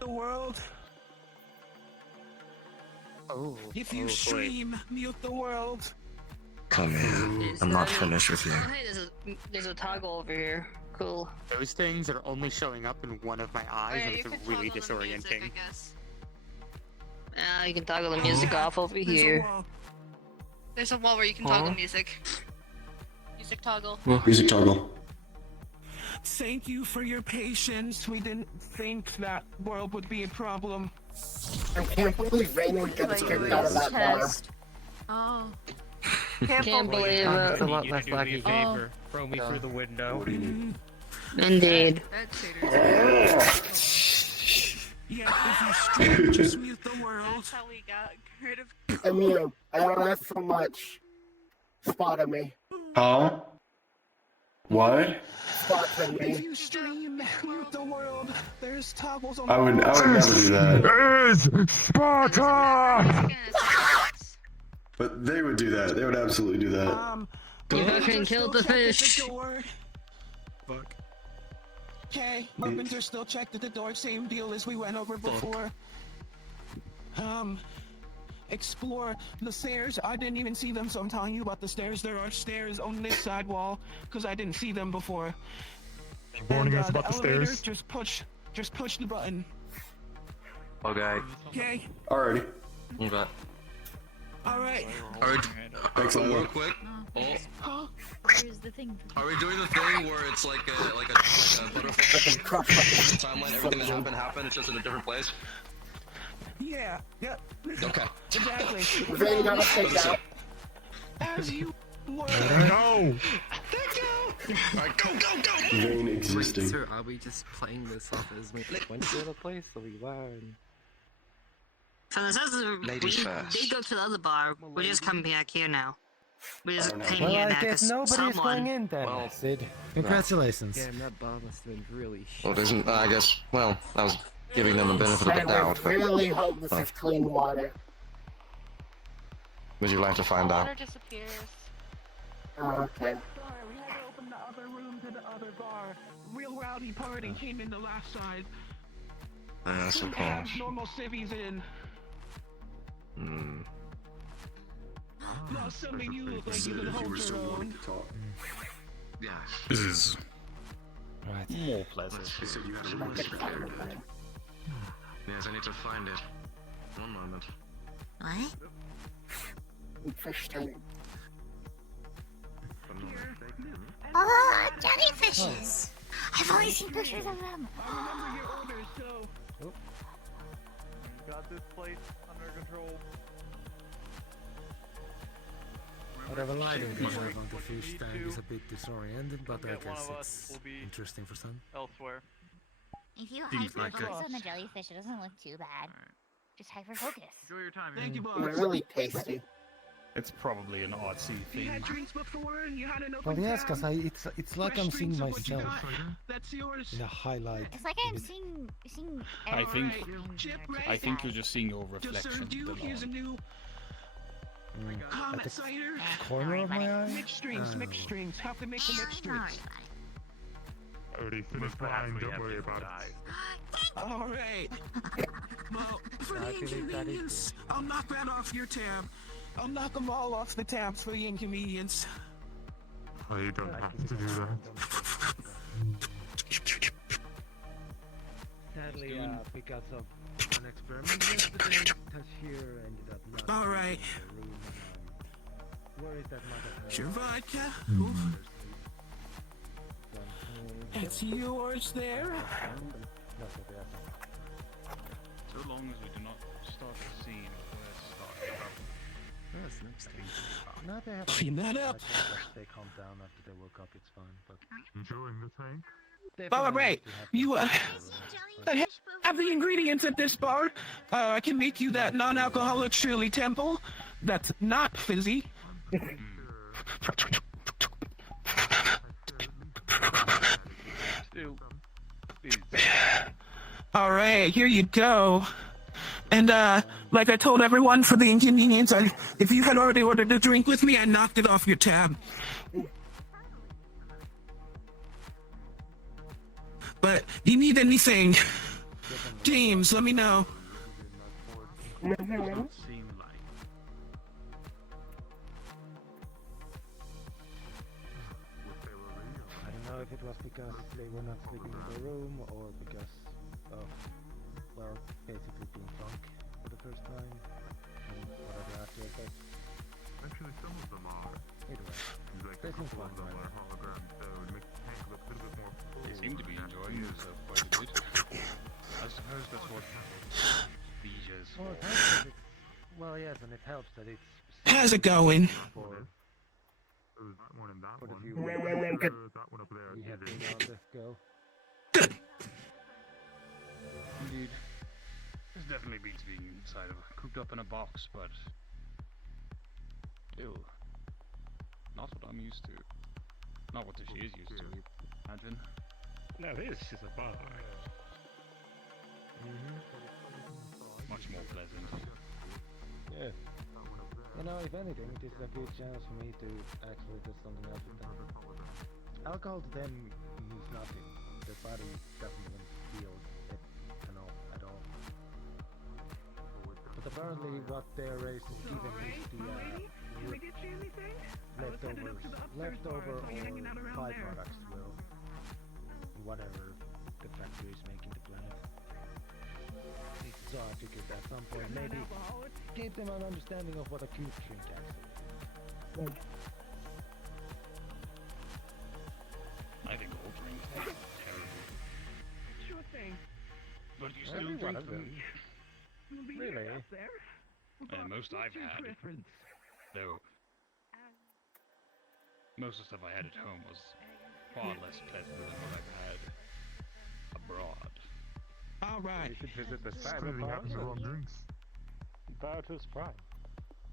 the world. Oh. If you stream, mute the world. Come here. I'm not finished with you. Oh, hey, there's a toggle over here. Cool. Those things are only showing up in one of my eyes, and you it's can really toggle the music, disorienting. I guess. You can toggle the music off over here. There's a wall where you can toggle music. Music toggle. Music toggle. Thank you for your patience. We didn't think that world would be a problem. I can't believe Rainer gets kicked out of that bar. Oh. Can't believe it. It's a lot less lucky. Throw me through the window. Indeed. Yeah, if you stream, just mute the world. That's how we got rid of. Emil, I don't ask for much. Spot on me. Huh? What? Spot on If me. you stream, mute the world. There's toggles on I would never do that. Is Sparta! But they would do that. They would absolutely do that. You fucking killed the fish. Fuck. Okay, weapons are still checked at the door. Same deal as we went over before. Explore the stairs. I didn't even see them, so I'm telling you about the stairs. There are stairs on this side wall, because I didn't see them before. Warning us about the elevator, stairs. Just push the button. Okay. Okay. Alrighty. You bet. Alright. Alright. Thanks, Real Lila. quick. Huh? Where's the thing? Are we doing the thing where it's like a butterfly timeline? Everything that happened. It's just in a different place. Yeah. Yep. Okay. Exactly. Rainer got us kicked out. As you were. No! Alright, go. Vein existing. Sir, are we just playing this off as we went to the other place so we learn? So this is Ladies we first. did go to the other bar. We're just coming back here now. We're just hanging Well, here I now guess because nobody's someone. going in then, Well, Sid. Congratulations. Damn, that bar must have been really shit. Well, isn't I guess. Well, I was giving them a benefit of the I doubt. But really hope this is clean water. would you like to find out? Water disappears. Oh, okay. Sorry, we had to open the other room to the other bar. Real rowdy party came in the last side. Yes, of Couldn't have course. normal civvies in. Hmm. No, something you look like you can hold your own. Yes. This is Right. More pleasant. You said you had a room prepared. Yes, I need to find it. One moment. What? Interesting. Oh, jellyfishes! I've always seen pictures of them. I remember your orders, so. Got this place under control. Whatever lighting they have on the fish tank is a bit disoriented, but I guess it's interesting for some. Elsewhere. If you Deep like hyper-focus that. on the jellyfish, it doesn't look too bad. Just hyper-focus. Enjoy your time. Thank you, boss. They're really tasty. It's probably an artsy You thing. had drinks before and you had an Well, open yes, tab. because it's like Fresh I'm seeing drinks of what you myself got. That's yours. in a highlight. It's like I'm seeing I think- Chip, right? I think you're just seeing your Just reflection. served you. Here's a new At the cider. corner of my eye? Mixed drinks, mixed drinks. Have to make the mixed drinks. Already finished mine, don't worry about it. Alright. Well, for the inconvenience, I'll knock that off your tab. I'll knock them all off the tabs for the inconvenience. Oh, you don't have to do that. Sadly, because of an experiment yesterday, Tashir ended up not. Alright. Where is that mother? Your vodka. It's yours there. So long as we do not start the scene of where it started. That's next time. No, they have. Clean that up. They calm down after they woke up. It's fine, but. Enjoying the tank? Alright. You have the ingredients at this bar. I can make you that non-alcoholic Shirley Temple. That's not fizzy. Alright, here you go. And like I told everyone for the inconvenience, if you had already ordered a drink with me, I knocked it off your tab. But you need anything, James, let me know. Doesn't seem like. I don't know if it was because they were not sleeping in the room or because of, well, basically being drunk for the first time and whatever after effects. Actually, some of them are. Either way, Like, they seem some fun, of them right? are holograms, so it makes Hank look a little bit more They full seem to be than enjoying he is. themselves quite a bit. I suppose that's what Vija's Well, it for. helps that it's, well, yes, and it helps that it's How's it going? for There was that one and that For the one. few I'm weeks. sure that one up there we have did been it. on the go. Indeed. It's definitely beats being inside of cooped up in a box, but still not what I'm used to. Not what she is used to, imagine. No, this is a bar. Much more pleasant. Yeah. You know, if anything, this is a good chance for me to actually do something else with them. Alcohol to them means nothing. Their body doesn't even feel it at all. But apparently what their race is given is the leftover or byproducts will, whatever the factory is making the planet. So I figured at some point maybe give them an understanding of what a cube drink actually is. I think all drinks are terrible. Sure thing. But you Every still one drink of them. Really? Most I've had, though, most of the stuff I had at home was far less pleasant than what I've had abroad. All right. You should visit the It's cyber really bar. having the wrong drinks. Bar to Prime.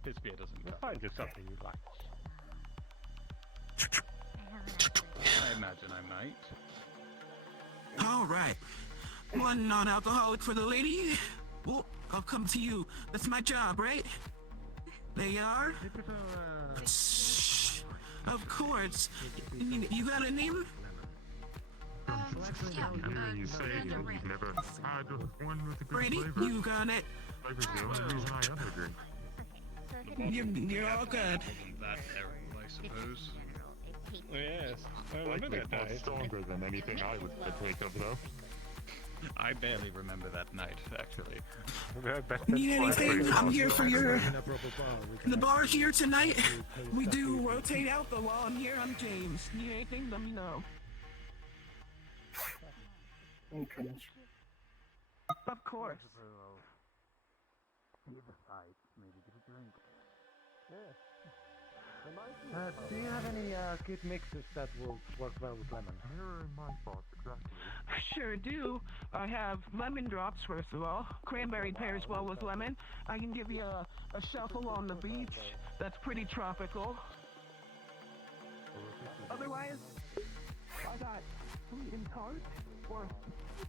His beer doesn't You'll count. find you something you like. I imagine I might. All right. One non-alcoholic for the lady. Well, I'll come to you. That's my job, right? They are? You prefer, Shh. Of course. You got a name? Hearing you say you've never had one with a good Brady, flavor. you got it. Flavor's the only reason I ever drink. You're all good. Wasn't that terrible, I suppose? Yes, I remember that night. Stronger than anything I would partake of, though. I barely remember that night, actually. Need anything? I'm here for your... The bar here tonight. We do rotate out the while I'm here. I'm James. Need anything? Let me know. Of course. do you have any good mixes that will work well with lemon? Mirror in my thoughts, exactly. Sure do. I have lemon drops, first of all. Cranberry pairs well with lemon. I can give you a shuffle on the beach. That's pretty tropical. Otherwise, I got sweet and tart, or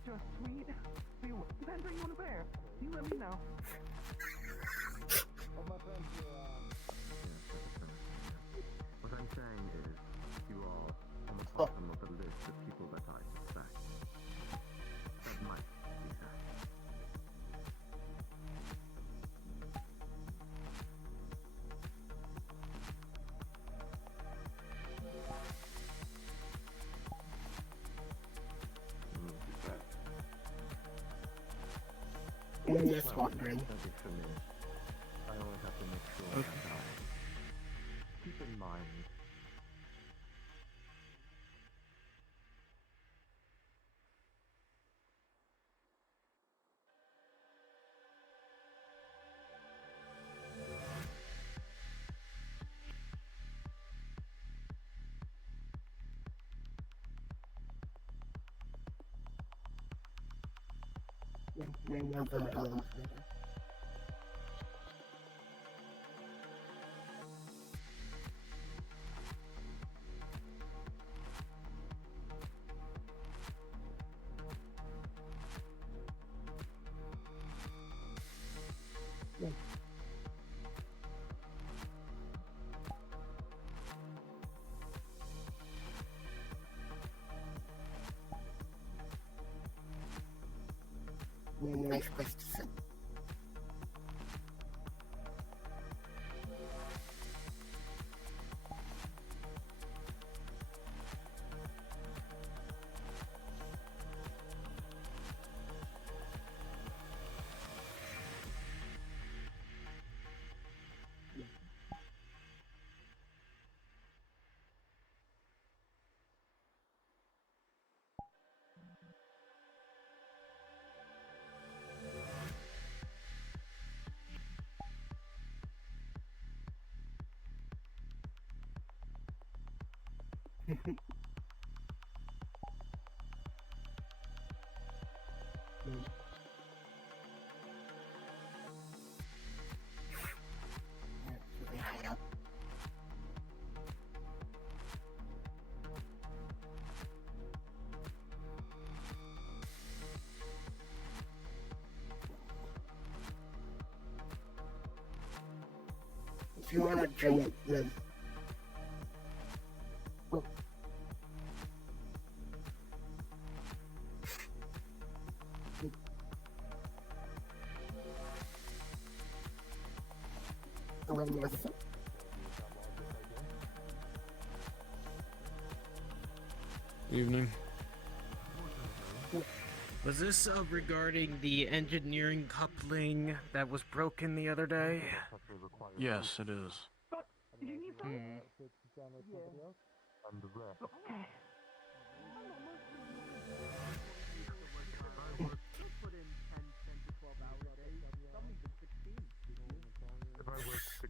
just sweet. Depends what you want to bear. You let me know. What I'm saying is, you are on the bottom of the list of people that I suspect. That might be that. Yes, Walkman. Don't be for me. I always have to make sure that I keep in mind. Nice place to sit. If you want to drink, then Evening. Was this regarding the engineering coupling that was broken the other day? Yes, it is.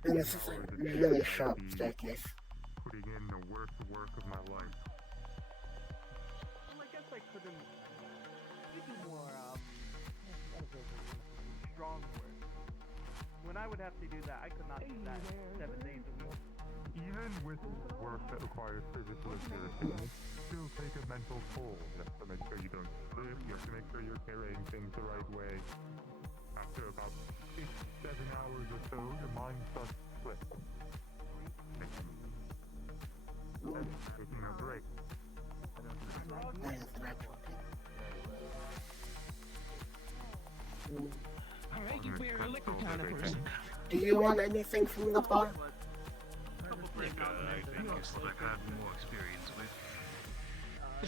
this is a really sharp staircase. Putting in the worst work of my life. Well, I guess I couldn't. You do more, strong work. When I would have to do that, I could not do that 7 days a week. Even with work that requires physical activity, it still take a mental toll. You have to make sure you don't slip, you have to make sure you're carrying things the right way. After about 6-7 hours or so, your mind starts to slip. Taking a break. Alright, we're a liquor kind of person. Do you want anything from the bar? Liquor, I think, is what I've had more experience with.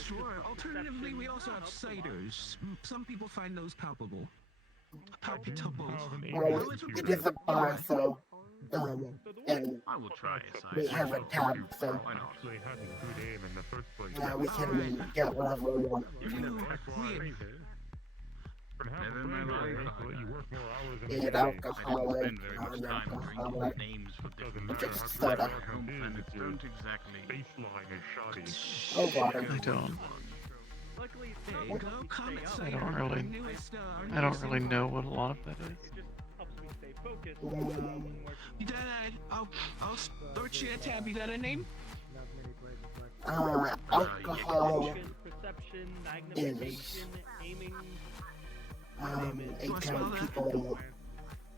Sure. Alternatively, we also have ciders. Some people find those palpable. Palpable. Well, it is a bar, so, and I will try a cider. we have a tab, so Why not? Actually having good aim in the first place. we can get whatever we want. Never in my life. You work more hours than Be a it day. alcoholic, Spend very much time drinking non-alcoholic. names for different Doesn't matter Just how soda. good your home bandits planets don't exactly. baseline is shoddy. Oh, water. I don't. Luckily, it's There not you what go, helps me Comet stay Cider. up. I don't really- Our newest, our I don't newest really import. know what a lot of that is. It just helps me stay focused Mm. when working. You got I'll start you a tab. You got a name? Not many places like Alcohol Vision, perception, magnification, aiming. a time people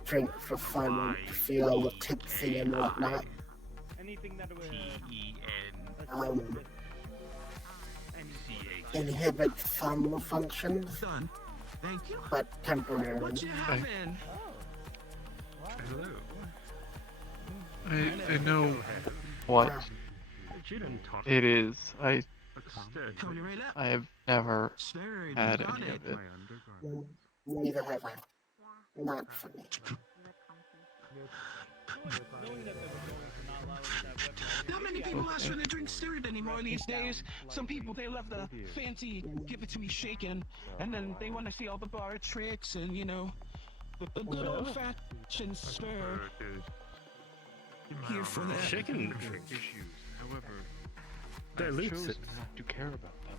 drink for fun and feel tipsy and whatnot. Anything that would T-E-N-C-H. Inhibit some functions, Done. Thank you. but temporarily. What you having? Hello. I know what it is. Coming right up. I have never Sir, you had got any it. of it. Neither have I. Not for me. knowing that they were going to not allow us to have weapons. Not many people ask for their drinks stirred anymore these days. Some people, they love the fancy, give it to me shaken, and then they want to see all the bar tricks and, you know, the good old-fashioned stir. Here for that. Shaken issues, however, Dilutes chose it. not to care about them.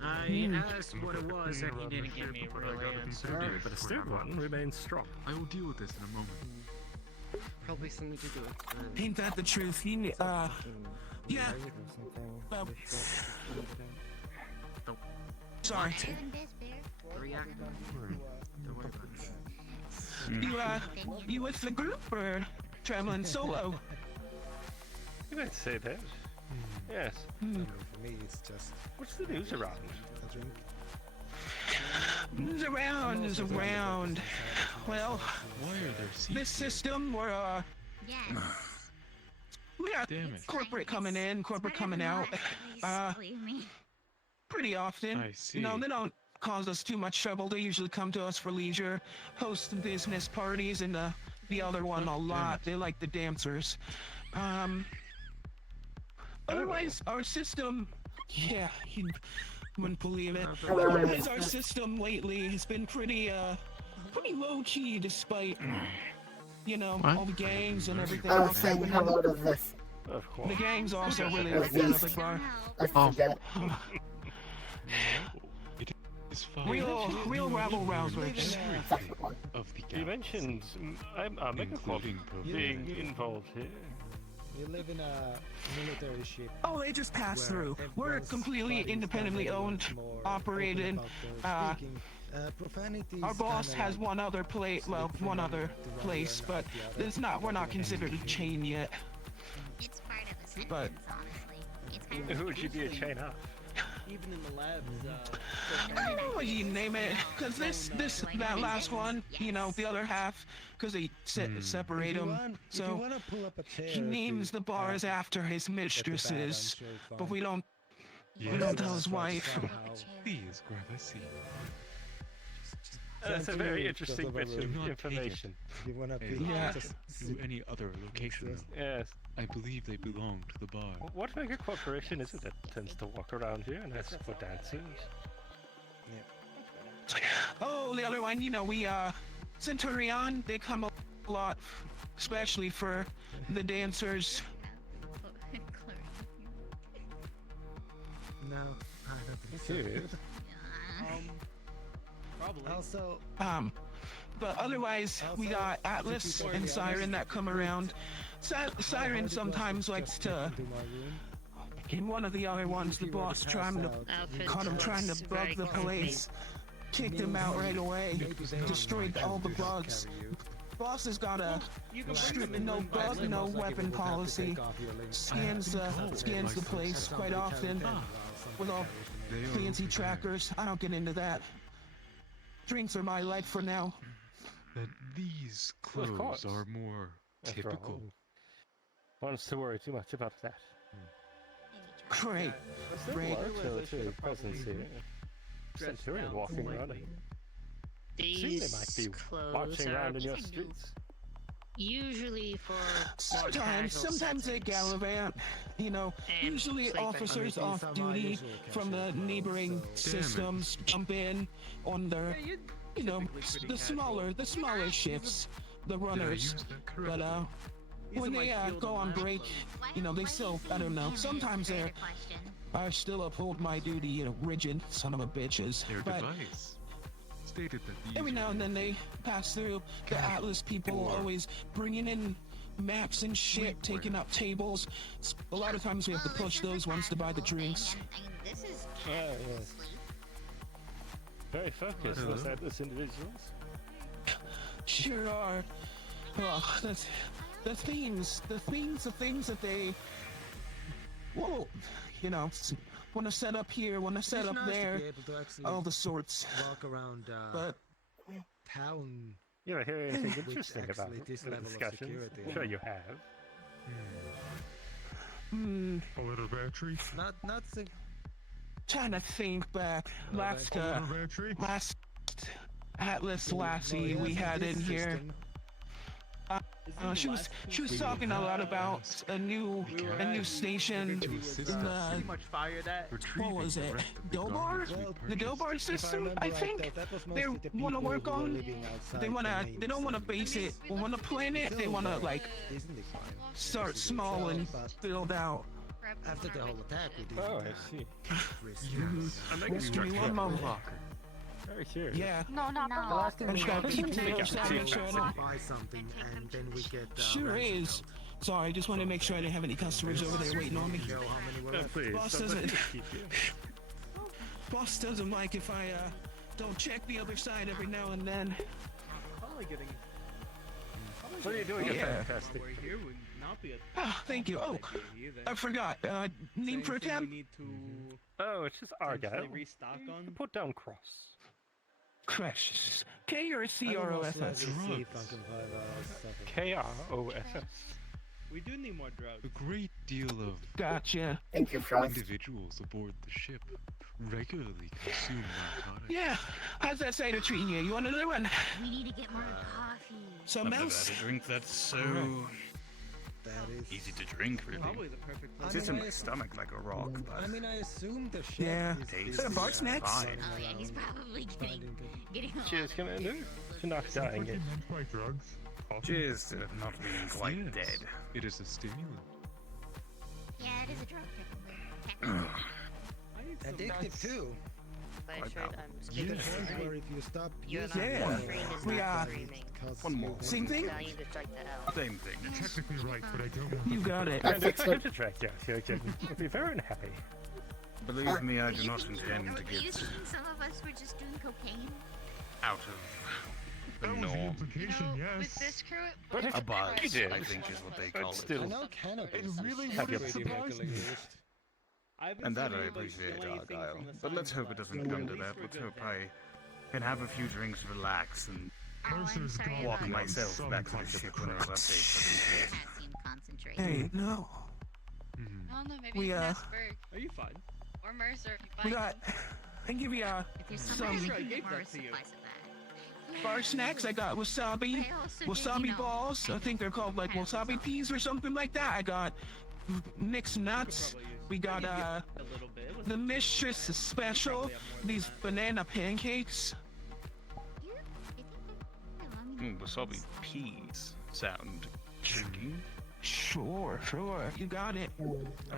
I asked what it was and he didn't give me a real answer. But the stirred one remains strong. I will deal with this in a moment. Probably something to do with Ain't that the truth? Yeah. Sorry. Even this beer. react. Don't worry about it. You with the group or traveling solo? You might say that. Yes. For me, it's just What's the news around? a drink. Is around. Well, why are there this system we're we got corporate coming in, corporate coming out. Pretty often. I see. You know, they don't cause us too much trouble. They usually come to us for leisure, host business parties, and the other one a lot. They like the dancers. Otherwise, our system, yeah, you wouldn't believe it. Otherwise, our system lately has been pretty low key, despite, you know, all the gangs and everything. I was saying hello to this. The gangs also really like the other bar. I forget. It is fine. Real rabble rousers. Of the You gangs, mentioned Megacorp being involved here. We live in a military ship. Oh, they just pass where through. We're everyone's completely bodies independently are owned, more open operated. about their speaking. Profanity Our is boss kinda has like one other place, well, one other place, but it's not. We're not considered a chain yet. It's part of the sentence, But honestly. It's kind of Who would you be a chain of? Even in the labs, what do you name it? Because that last one, you know, the other half, because they separate them. So he names the bars after his mistresses, but we don't tell his wife. Please grab a seat. That's a very interesting bit of information. You wanna be To any other location. Yes. I believe they belong to the bar. What mega corporation is it that tends to walk around here and ask for dancers? Oh, the other one, you know, we Centurion, they come a lot, especially for the dancers. No, I don't think Serious? probably. Also, but otherwise, we got Atlas and Siren that come around. Siren sometimes likes to. In one of the other ones, the boss caught him trying to bug the police. Kicked him out right away. Destroyed all the bugs. Boss has got a strict no bug, no weapon policy. Scans the place quite often with all fancy trackers. I don't get into that. Drinks are my life for now. That these clothes are more typical. Wants to worry too much about that. Great. Great. Military presence here. Centurion walking around. These They might be clothes marching are around in your streets. usually for more Sometimes casual they gallivant. You know, And usually sleeping. officers off duty from the neighboring systems jump in on their, you know, the smaller ships, the runners. But when they go on break, you know, they still, I don't know. Sometimes I still uphold my duty, you know, rigid son of a bitches. Their But device stated that these every now and then they pass through. The Atlas people always bringing in maps and shit, taking up tables. A lot of times we have to push those ones to buy the drinks. This is Yes. Very focused, those Atlas individuals. Sure are. Oh, that's the things that they, whoa, you know, want to set up here, want to set up there, all the sorts. Walk around but town. You ever hear anything interesting actually about this the level of discussions? security. I'm sure you have. A little battery. Not the. Trying to think back. Last Atlas lassie we had in here. She was talking a lot about a new station in the, what was it, Dobar? The Dobar system, I think they want to work on. They don't want to base it on a planet. They want to like start small and build out. After the whole attack, we did. Oh, I see. Just give me one moment. Very serious. Yeah. No, not the I locker. just gotta keep tabs down, make sure I don't. Buy something and then we get. Sure is. Sorry, just wanted to make sure I didn't have any customers over there waiting on me. Please, Boss doesn't like if I don't check the other side every now and then. Probably getting. What are you doing? Yeah. Fantastic. Here would not be a. Thank you. Oh, I forgot. Name for temp. We need to Oh, it's just Argyle. restock on. Put down cross. Crashes. K or C R O S S? K-R-O-S-S. We do need more drugs. A great deal of Gotcha. Thank you, Frost. individuals aboard the ship regularly consume narcotics. Yeah. How's that cider treating you? You want another one? We need to get more coffee. Some I've never else? had a drink that's so easy to drink, really. Probably the perfect place. Sits in my stomach like a rock, but I mean, I assume the ship Yeah. is Is that a bar snacks? fine. Oh yeah, he's probably getting a Cheers, can I do? You're not dying yet. meant by drugs. Cheers to not being quite Yes, dead. It is a stimulant. Yeah, it is a drug technically. addictive too. I should, Yes. Where if you stop You're using not Yeah. screen is We not are. screaming. One more. Same thing? Now you just strike that out. Same thing. You're technically right, but I don't want You got it. And if I get to track, yes, you'll be very unhappy. Believe me, I Were do you not thinking- intend to were you get thinking some of us were just doing cocaine? out of the That was the norm. implication, With yes. this crew, But A buzz, it is. I think is what they But call still. I know cannabis. It really is wouldn't pretty surprise me. legalized. And that I appreciate, Argyle. But let's hope it doesn't come to that. Let's hope I can have a few drinks, relax, and Mercer's gone walk beyond myself some back to the kinds of ship when there's drugs. updates. potassium concentrate. Hey, no. Mhm. I don't know, maybe We, you can uh, ask Berg Are you fine? or Mercer if you We find got. them. I give you If there's some somebody Sure, I who can gave order that to you. supplies of that. bar snacks. I got wasabi, But I also did, wasabi you know, balls. I think they're called like kind of wasabi wasabi. peas or something like that. I got mixed nuts. Probably use- We got a little bit. It was the mistress special. These banana pancakes. Wasabi peas sound intriguing. Sure, sure. You got it.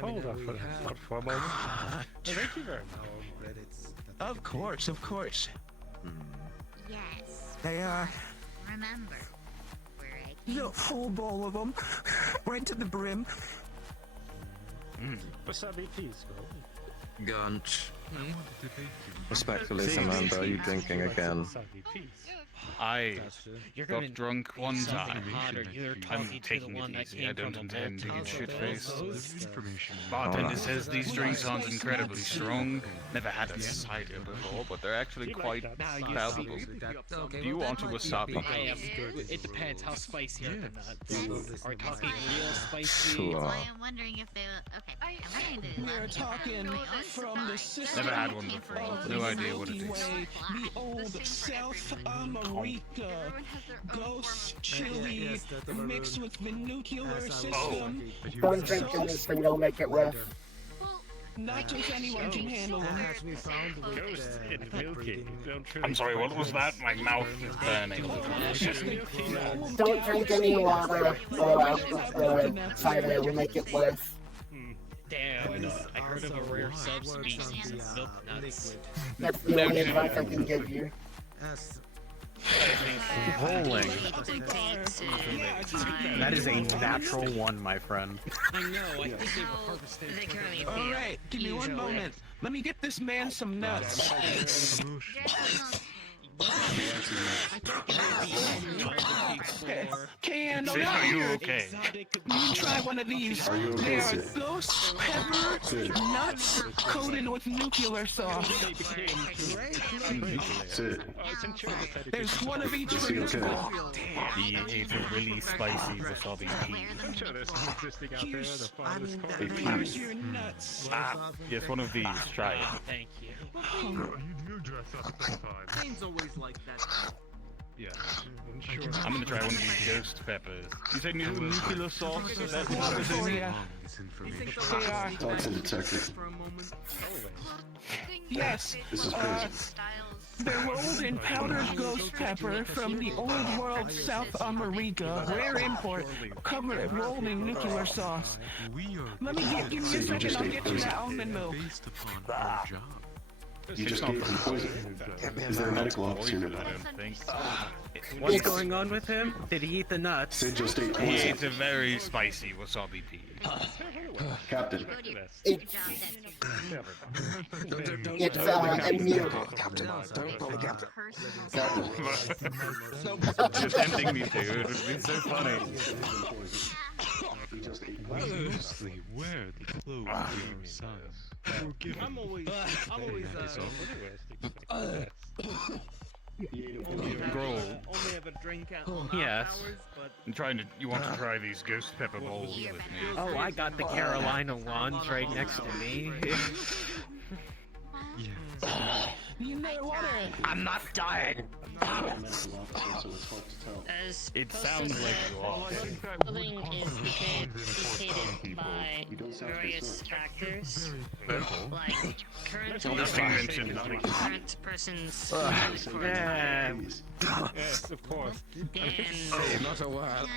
Hold on for a moment. Thank you very much. Of course, of course. Yes. They Remember where I came the full bowl of them, right to the brim. Wasabi peas, Gunch. Respectfully, Samantha, are you drinking again? Wasabi peas. I You're got gonna drunk one something time. hotter. You're I'm talking to the taking one it that easy. came I don't from a intend to get multiple shit-faced. Information. Bartender says these drinks aren't incredibly strong. Never had a cider before, but they're actually quite palatable. Do you want a wasabi? I am. It depends how spicy are the nuts. Are we talking real spicy? Sure. I am wondering if they will. Okay, I'm going to. We're talking from the system Never had one before. of No the idea what it Milky is. Way, the old South America ghost chili mixed with the nuclear system. Don't drink anything, you'll make it worse. Not just anyone can handle them. I'm sorry, what was that? My mouth is burning. Don't drink any water or cider, it will make it worse. Damn, I heard of a rare subspecies of milk nuts. That's the only advice I can give you. Rolling. That is a natural one, my friend. I know, I think they were harvested. All right, give me one moment. Let me get this man some nuts. Can Sid, are you okay? You try one of these. Are you okay, They are Sid? ghost pepper nuts coated with nuclear sauce. Sid, There's one of each is for he you. okay? He ate a really spicy wasabi pea. I'm sure there's some statistic out there to find this Hey, Here's please. your nuts. Ah, yes, one of these. Try it. Thank you. You do dress up sometimes. Kane's always like that. Yeah. I'm sure. I'm gonna try one of these ghost peppers. You say nuclear sauce? Is that what it For is? ya. This information. They are. Talk to the detective. For a moment. Yes. This is crazy. They're rolled in powdered ghost pepper from the old world South America. Rare import. Covered rolled in nuclear sauce. We are Let me give me a second. I'll get you that almond milk. based upon our job. You just gave him poison. Is there a medical officer I nearby? don't think so. What's going on with him? Did he eat the nuts? Sid just ate He poison. ate a very spicy wasabi pea. Captain, It's immutable. Captain. Just tempting me to. It would be so funny. Mostly wear the clothes of your sons. Or give I'm always Grow. Only have a drink out Yes. hours, but You want to try these ghost pepper bowls with me? Oh, I got the Carolina ones right next to me. You know water. I'm not dying. As It sounds like you are. clothing is dictated by various factors, like current person's Yes, of course. and Not a while.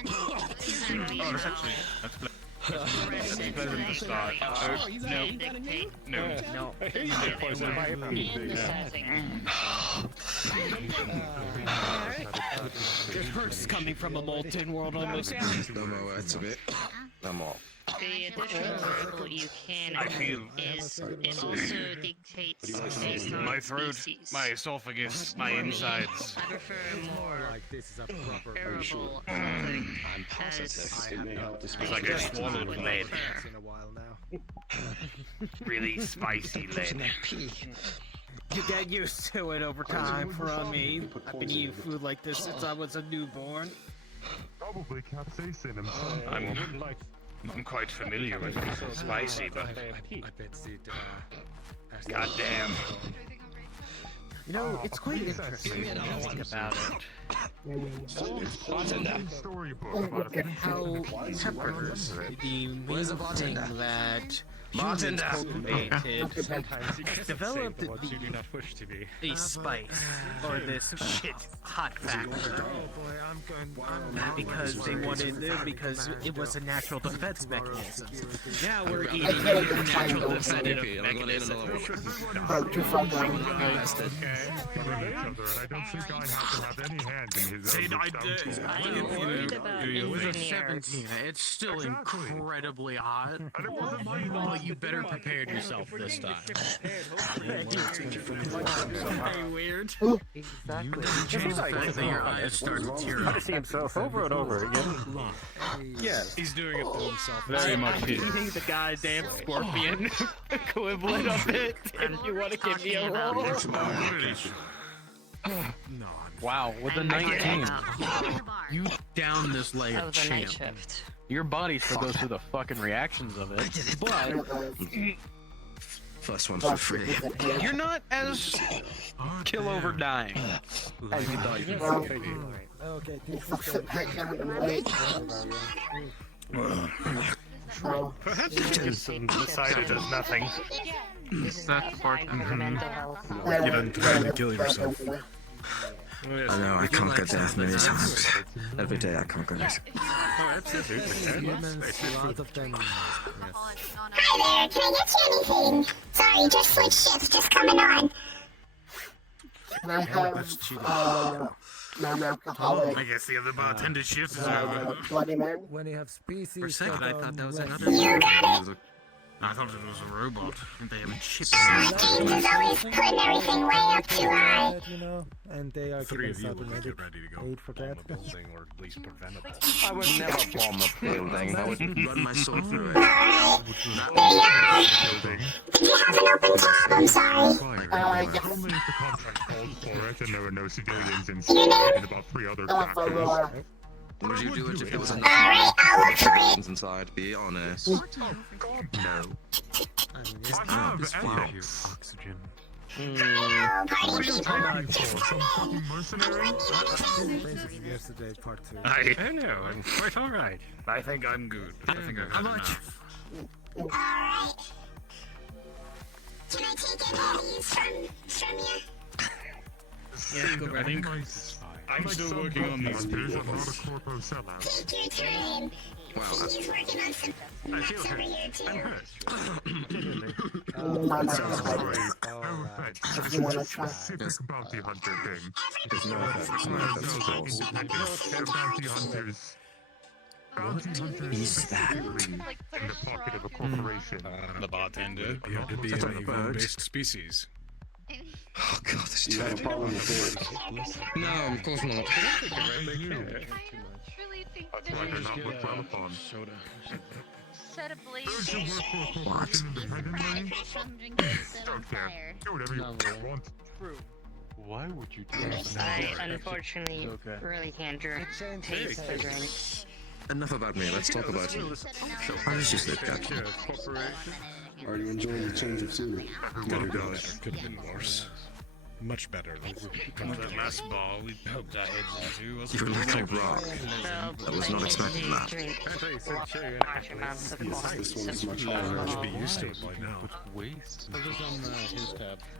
That's pleasant to start. No. It hurts coming from a molten world almost. No more words of it. No more. the additional variable you can is it also dictates based on My throat, species. my esophagus, my insides. I prefer more Like this is a proper bearable clothing as It's like I swallowed lead. in a while now. Really spicy lead. You get used to it over time. For me, I've been eating food like this since I was a newborn. Probably capsaicin himself. I'm quite familiar with spicy, but I bet it. goddamn. You know, it's quite interesting when you think about it. How peppers, the main thing that humans cultivated, developed the spice, or this shit hot factor, because they wanted it, because it was a natural defense mechanism. Now we're eating a natural defense mechanism. I don't think I have to have any hand in his It was a 17. It's still incredibly hot. But you better prepare yourself this time. Very weird. Exactly. Change the fact that your eyes start to tear up. See himself over and over again. Yes. He's doing it to himself. Very much I'm eating the goddamn scorpion equivalent of it, and you want to give me a roll? Wow, with a 19. You down this layer, That was a night champ. shift. Your body still goes through the fucking reactions of it, but First one for free. you're not as kill over dying as you thought you were. Okay, Perhaps you just decided as nothing. That's part of the mental health. You don't try to kill yourself. I know, I conquer death many times. Every day I conquer it. Hi there, can I get you anything? Sorry, just switch shifts, just coming on. I guess the other bartender shift is over. When you have species. For a second, I thought that was another. You got it. I thought it was a robot. And they have a chip. James is always putting everything way up too high. You know, and they are Three of giving you will medic get ready to go. aid for that. Building or at least prevent it. I would never bomb a building. I would run my sword through it. There you are. Did you have an open tab? I'm sorry. Only if the contract called for it and there were no civilians inside and about 3 other factors. Would you do it if there was enough Alright, I'll look for it. civilians inside? Be honest. No. I have ethics. Oxygen. Hello, party What are you people. taking for? Some fucking mercenary? Basically, yesterday, part 2. I know, I'm quite alright. I think I'm good. I think I've had enough. Alright. Can I take any of these from you? Yeah, go right. I'm still working on these There's people. a lot of corpo sellouts. Take your time. He's working on some maps over here too. Sorry, no offense. This is a specific bounty hunter thing. There's no effect. No effect at all. They're bounty hunters. Bounty hunters is that? specifically in the pocket of a corporation. The bartender. You have to be That's an like a bird. evil-based species. Oh god, this is You have a problem with this? No, of course not. I really think That's why they're not looked well upon. set a blaze. Those who work for a corporation independently Some drinking set on don't care. fire. Do whatever you want. True. Why would you do Yes, that? I unfortunately really can't taste the drink. Enough about me, let's talk about you. How did you sleep, Captain? Are you enjoying the change of scenery? Oh god, it could have been worse. Much better. That last ball we poked our heads into was You little rock. I was not expecting that. This one's much higher. I should be used to it by now. Waste.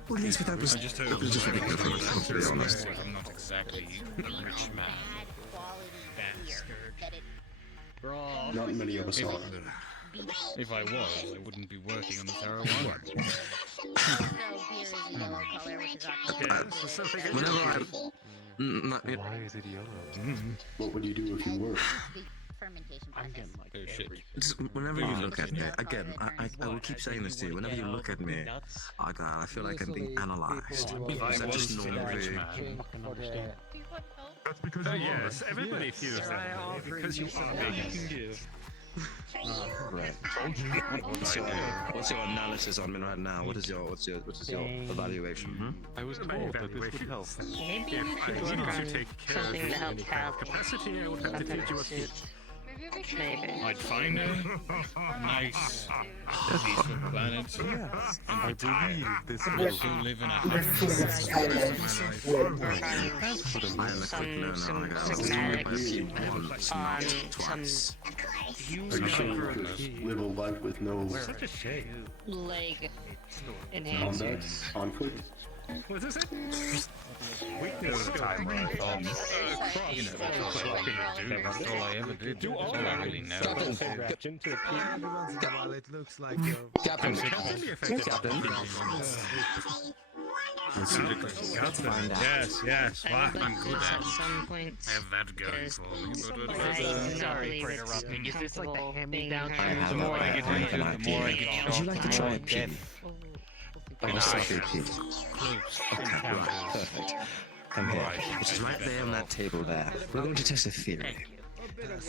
Well, at least that was just ridiculous, to be honest. I'm not exactly a rich man. Bastard. Not many of us are. If I was, I wouldn't be working on the Terra 1. Whenever I... Why is it yellow? What would you do if you were? I'm getting like oh shit. Whenever you look at me, again, I will keep saying this to you, whenever you look at me, oh god, I feel like I'm being analysed. Is that just normal for you? That's because yes, everybody feels that way, because you are big. Right. What's your analysis on me right now? What is your evaluation? I was told that this would help. Maybe we should work on something to help Cal. Capacity, I would have to teach you a few. Maybe. I'd find a nice, peaceful planet, and I believe this will also live in a happy Are you sure you could live a life with no leg combat, enhancers. conflict? What is it? Weakness timeline. you know, that's all I ever did. That's all I really know. Reaction to a P. Every once in a while it looks like Captain. can be effective. Yes, I'm good At at some point. have that going for me, but I Sorry for interrupting. Is this like the hand-me-down kind of the more I get into it, the more I get Would you like to try a death. pea? A wasabi pea. Okay, right, perfect. Come here. It's right there on that table there. We're going to test a theory.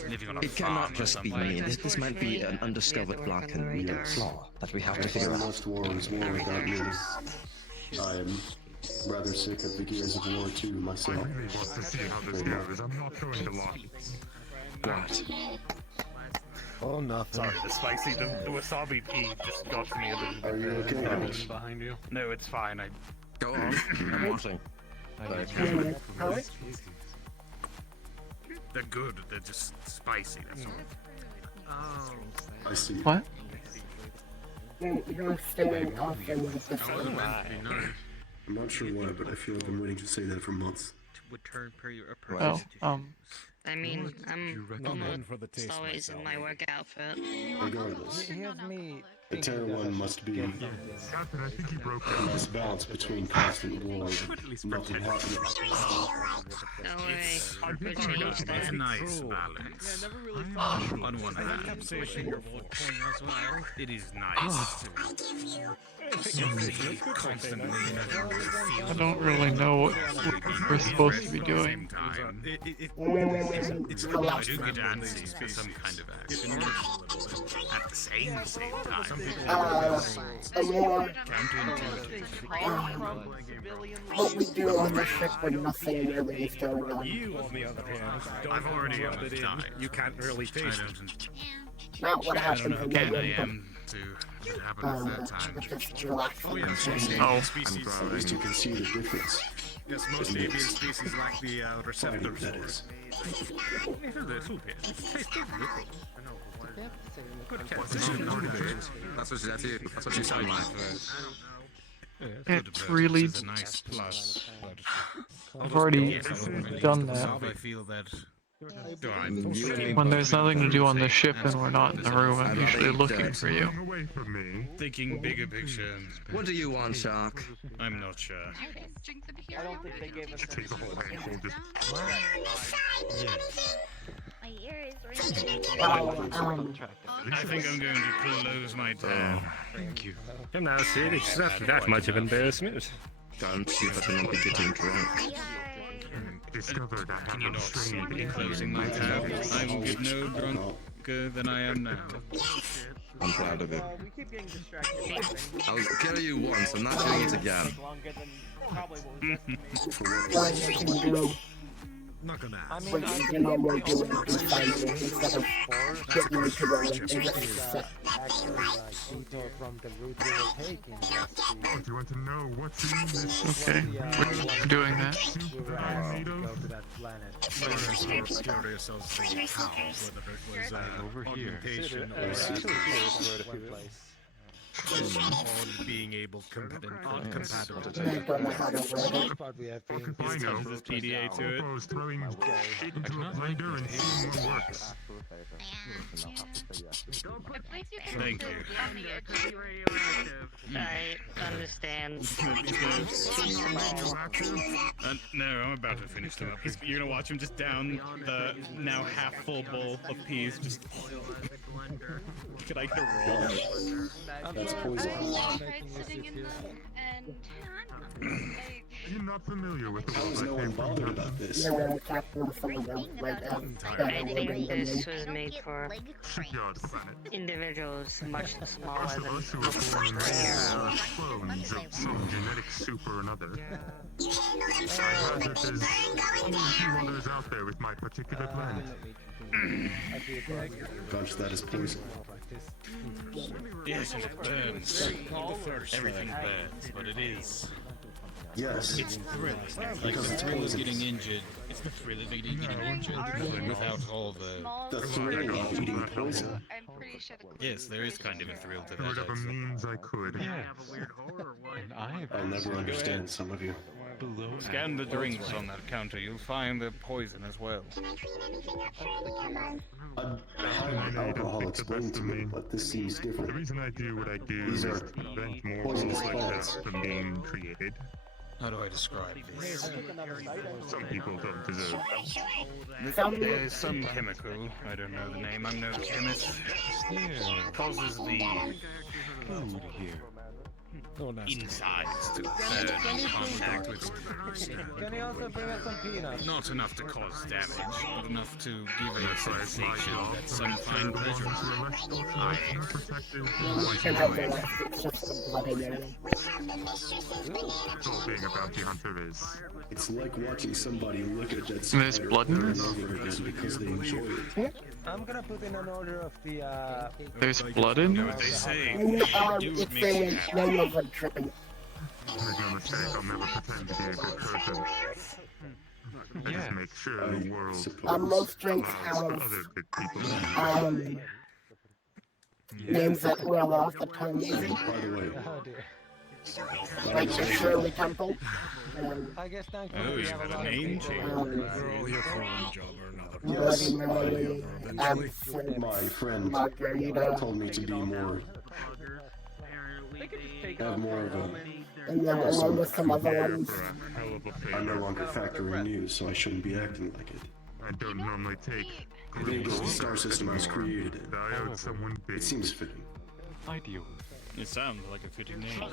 Living on a It farm cannot or just be something. me. This might be an undiscovered blackened flaw that we have to figure out. Most wars war without me. I am rather sick of the gears of war too myself. I really want to see how this goes. I'm not going to lie. Right. Oh, nothing. Sorry, the wasabi pea just got to me a little bit. Are you okay? Behind you. No, it's fine. Go on. I'm watching. They're good, they're just spicy, that's all. I see. What? You're staying off with the phone. I'm not sure why, but I feel like I'm waiting to say that for months. Return per your Oh, I mean, I'm almost always in my work outfit. Regardless, Here's me. the Terra 1 must be Captain, I think he broke a nice balance between constant war and nothing happening. Don't worry, we'll change It's that. a nice balance. On one hand, switching your war coin as well, it is nice to constantly I don't really know what we're supposed to be doing. It's fun. I do get antsy for some kind of action at the same time. Some people What we do on the ship when nothing really is going on. You, on the other hand, I've already had enough time. You can't really taste it. Not what happens in the I room, am to what happened at that time. just relax. Oh, yes, species. At least you can see the difference. Yes, most avian species lack the receptors That for is. That's what you sound like. It's really. a nice plus, but I've already done that. I feel that When there's nothing to do on the ship and we're not in the room, I'm usually looking for you. away from me. thinking bigger picture. What do you want, Shark? I'm not sure. I don't think they gave us Take the whole handful. My ear is ringing. I think I'm going to close my tab. Thank you. And now, see, it's not that much of embarrassment. Don't you better not be getting drunk. Discovered I Can you have a not see strange me closing my tab? I will get no drunker than I am now. I'm proud of it. We keep getting distracted. I'll kill you once, I'm not doing it again. Longer than probably what was Not gonna I ask. mean, you know we're doing instead of getting into the actually like detour from the route we were taking. Oh, do you want to know what's in this? Okay, we're doing that. We were asked to go to that planet. We're curious as to how, whether it was over here. augmentation or all being able compatible. I know. This PDA to it. Propose throwing it into a blender and seeing what works. Thank you. I understand. No, I'm about to finish them up. You're gonna watch him just down the now half full bowl of peas. Just. Could I get a roll? That's poison. You're not familiar with the How is no one bothered about this? I think this was made for individuals much smaller than clones of some genetic soup or another. I heard that there's only a few others out there with my particular planet. Gosh, that is poison. Yes, it burns. Everything burns, but it is. Yes. It's thrilling. Like the thrill of getting injured. It's the thrill of getting injured without all the thrill of eating poison. Yes, there is kind of a thrill to that. Whatever means I could. I'll never understand some of you. Scan the drinks on that counter. You'll find the poison as well. Alcohol explained to me, but this seems different. The reason I do what I do is to prevent more poisonous like plants that from being created. How do I describe this? Some people don't deserve. There's some chemical, I don't know the name, I'm no chemist, causes the food here. Insides to burn in contact with Can you also bring us some peanuts? not enough to cause damage, but enough to give a sensation that some find pleasure. That's all being a bounty hunter is. It's like watching somebody look at that There's spider blood in over and this? over again because they enjoy it. I'm gonna put in an order of the There's blood in What they this? say, It's saying no one tripping. Make no mistake, I'll never pretend to be a good person. I just make sure the world Most drinks allows have other good people. names that roll off the tongue easy. By the way, Like the Shirley Temple. I guess thank Oh, you got a name change. We're all here for one job or another. Bloody Mary, my friend Margarita, told me to be more, have more of a. and then along with some other ones. I no longer factor in news, so I shouldn't be acting like it. I don't normally take Maybe the star system was created. I owed someone big. It seems fitting. Ideal. It sounds like a fitting name.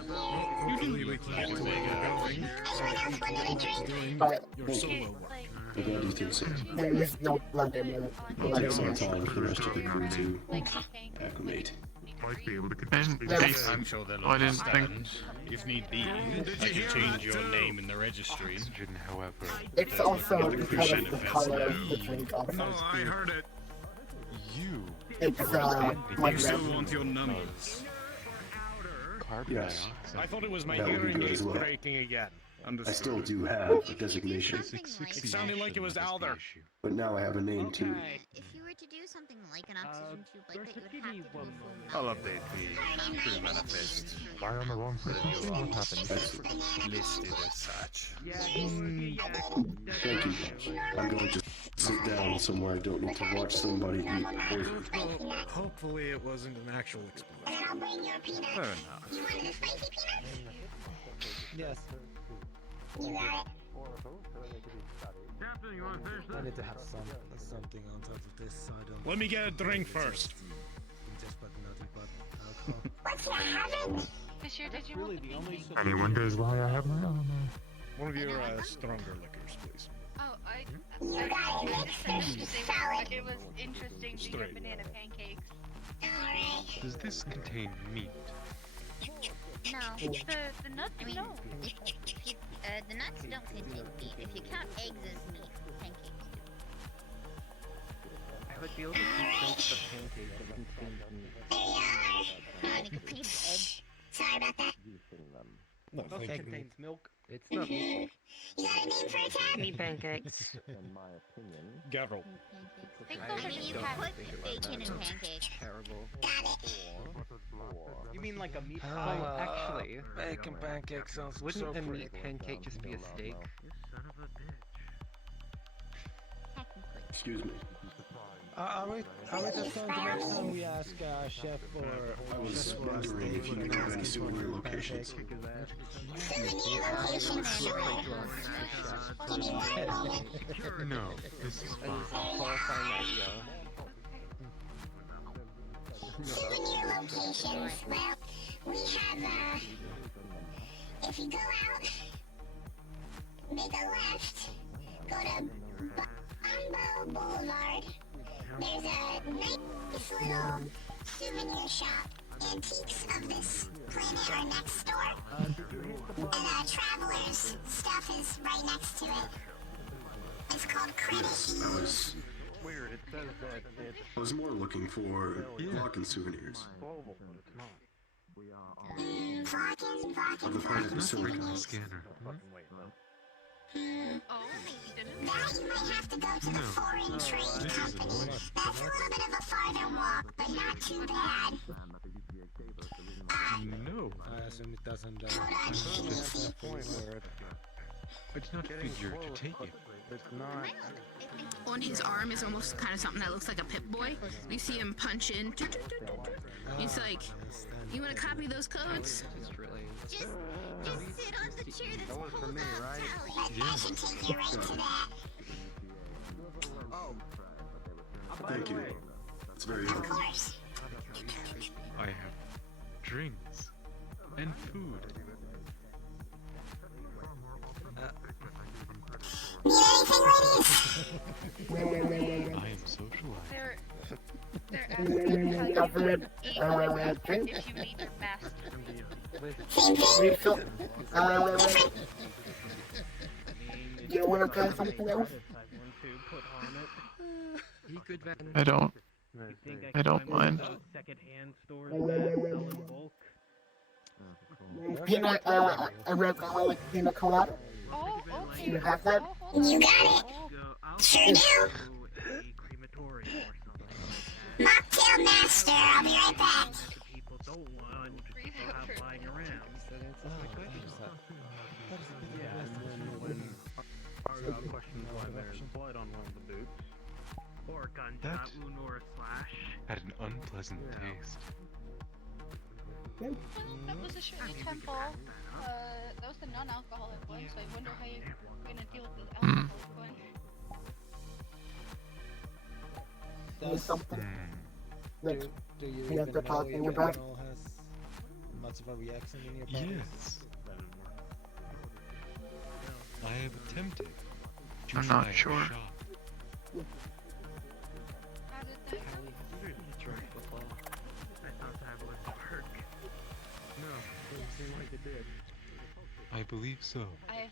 Usually we clap to make a drink, so you can get doing your solo work. I'm glad you think so. There is no blood in it. It'll take some time for the rest of the crew to acclimate. Might be able to I'm sure they'll I didn't think. understand. If need be, I could change your name in the registry. However, It's also because of the color of the drink also. No, I heard it. you It's You like still want your numbers. carbon Yes, I thought it was my that would be hearing good as aids well. breaking again. I still do have a designation, It sounded like it was Alder. but now I have a name too. If you were to do something like an oxygen tube like that, you would have to do a full I'll update the crew manifest. Lie on the wrong foot. What happened? Listed as such. Thank you. I'm going to sit down somewhere I don't need to watch somebody eat poison. Hopefully it wasn't an actual explosion. Fair enough. Yes. I need to have something on top of this so I don't Let me get a drink first. just put nothing but alcohol. Fisher, did you want the pink? Any wonders why I have my armor? One of your stronger liquors, please. Oh, I just say it was interesting to get banana pancakes. does this contain meat? No, the nuts, no. The nuts don't contain meat. If you count eggs as meat, pancakes do. I would be able to sense the pancake that contains meat. And it contains egg. Sorry about that. No, Those thank contains you. milk. It's not meat. You got a meat for a time? Meat pancakes. In my opinion. Garrow. I mean, you put bacon in pancakes. Terrible. You mean like a meat Oh, pie? actually, Bacon pancake sounds wouldn't so a pretty. meat pancake just be a steak? You son of a bitch. Excuse me. Are we just going to next time we ask Chef or I was wondering if you knew of any souvenir locations. No, this is That is a fine. horrifying idea. Souvenir locations. Well, we have, if you go out, make a left, go to Bombo Boulevard. There's a nice little souvenir shop. Antiques of this planet are next door. And Traveler's stuff is right next to it. It's called Credit. Yes, Weird, it says that I was more looking for Glocken souvenirs of the planet Basilica. Scanner. That you might have to go to the Foreign Trade Company. That's a little bit of a farther walk, but not too bad. No. I assume it doesn't. I did not figure to take it. On his arm is almost kind of something that looks like a Pip-Boy. You see him punch in. He's like, you want to copy those codes? Just sit on the chair that's pulled up, Tally. Yeah. I can take you right to that. Thank you. It's very helpful. I have drinks and food. I am socialized. They're asking how you would eat if you leave your master. Do you want to try something else? I don't. I don't mind. Second-hand stores that sell in bulk. Peanut, a red garlic pina colada? Oh, okay. You have that? You got it. Sure do. Mocktail Master, I'll be right back. questions why there's blood on one of the boots. Or That gunshot wound or a slash. had an unpleasant taste. That was a shitty temple. That was the non-alcoholic one, so I wonder how you're gonna deal with the alcoholic one. There's something that Do you you even have to know talking if about? General has much of a reaction in your body? Yes. I have attempted to I'm try not a sure. How shot. did that go? I thought that would work. No, doesn't seem like it did. I believe so. I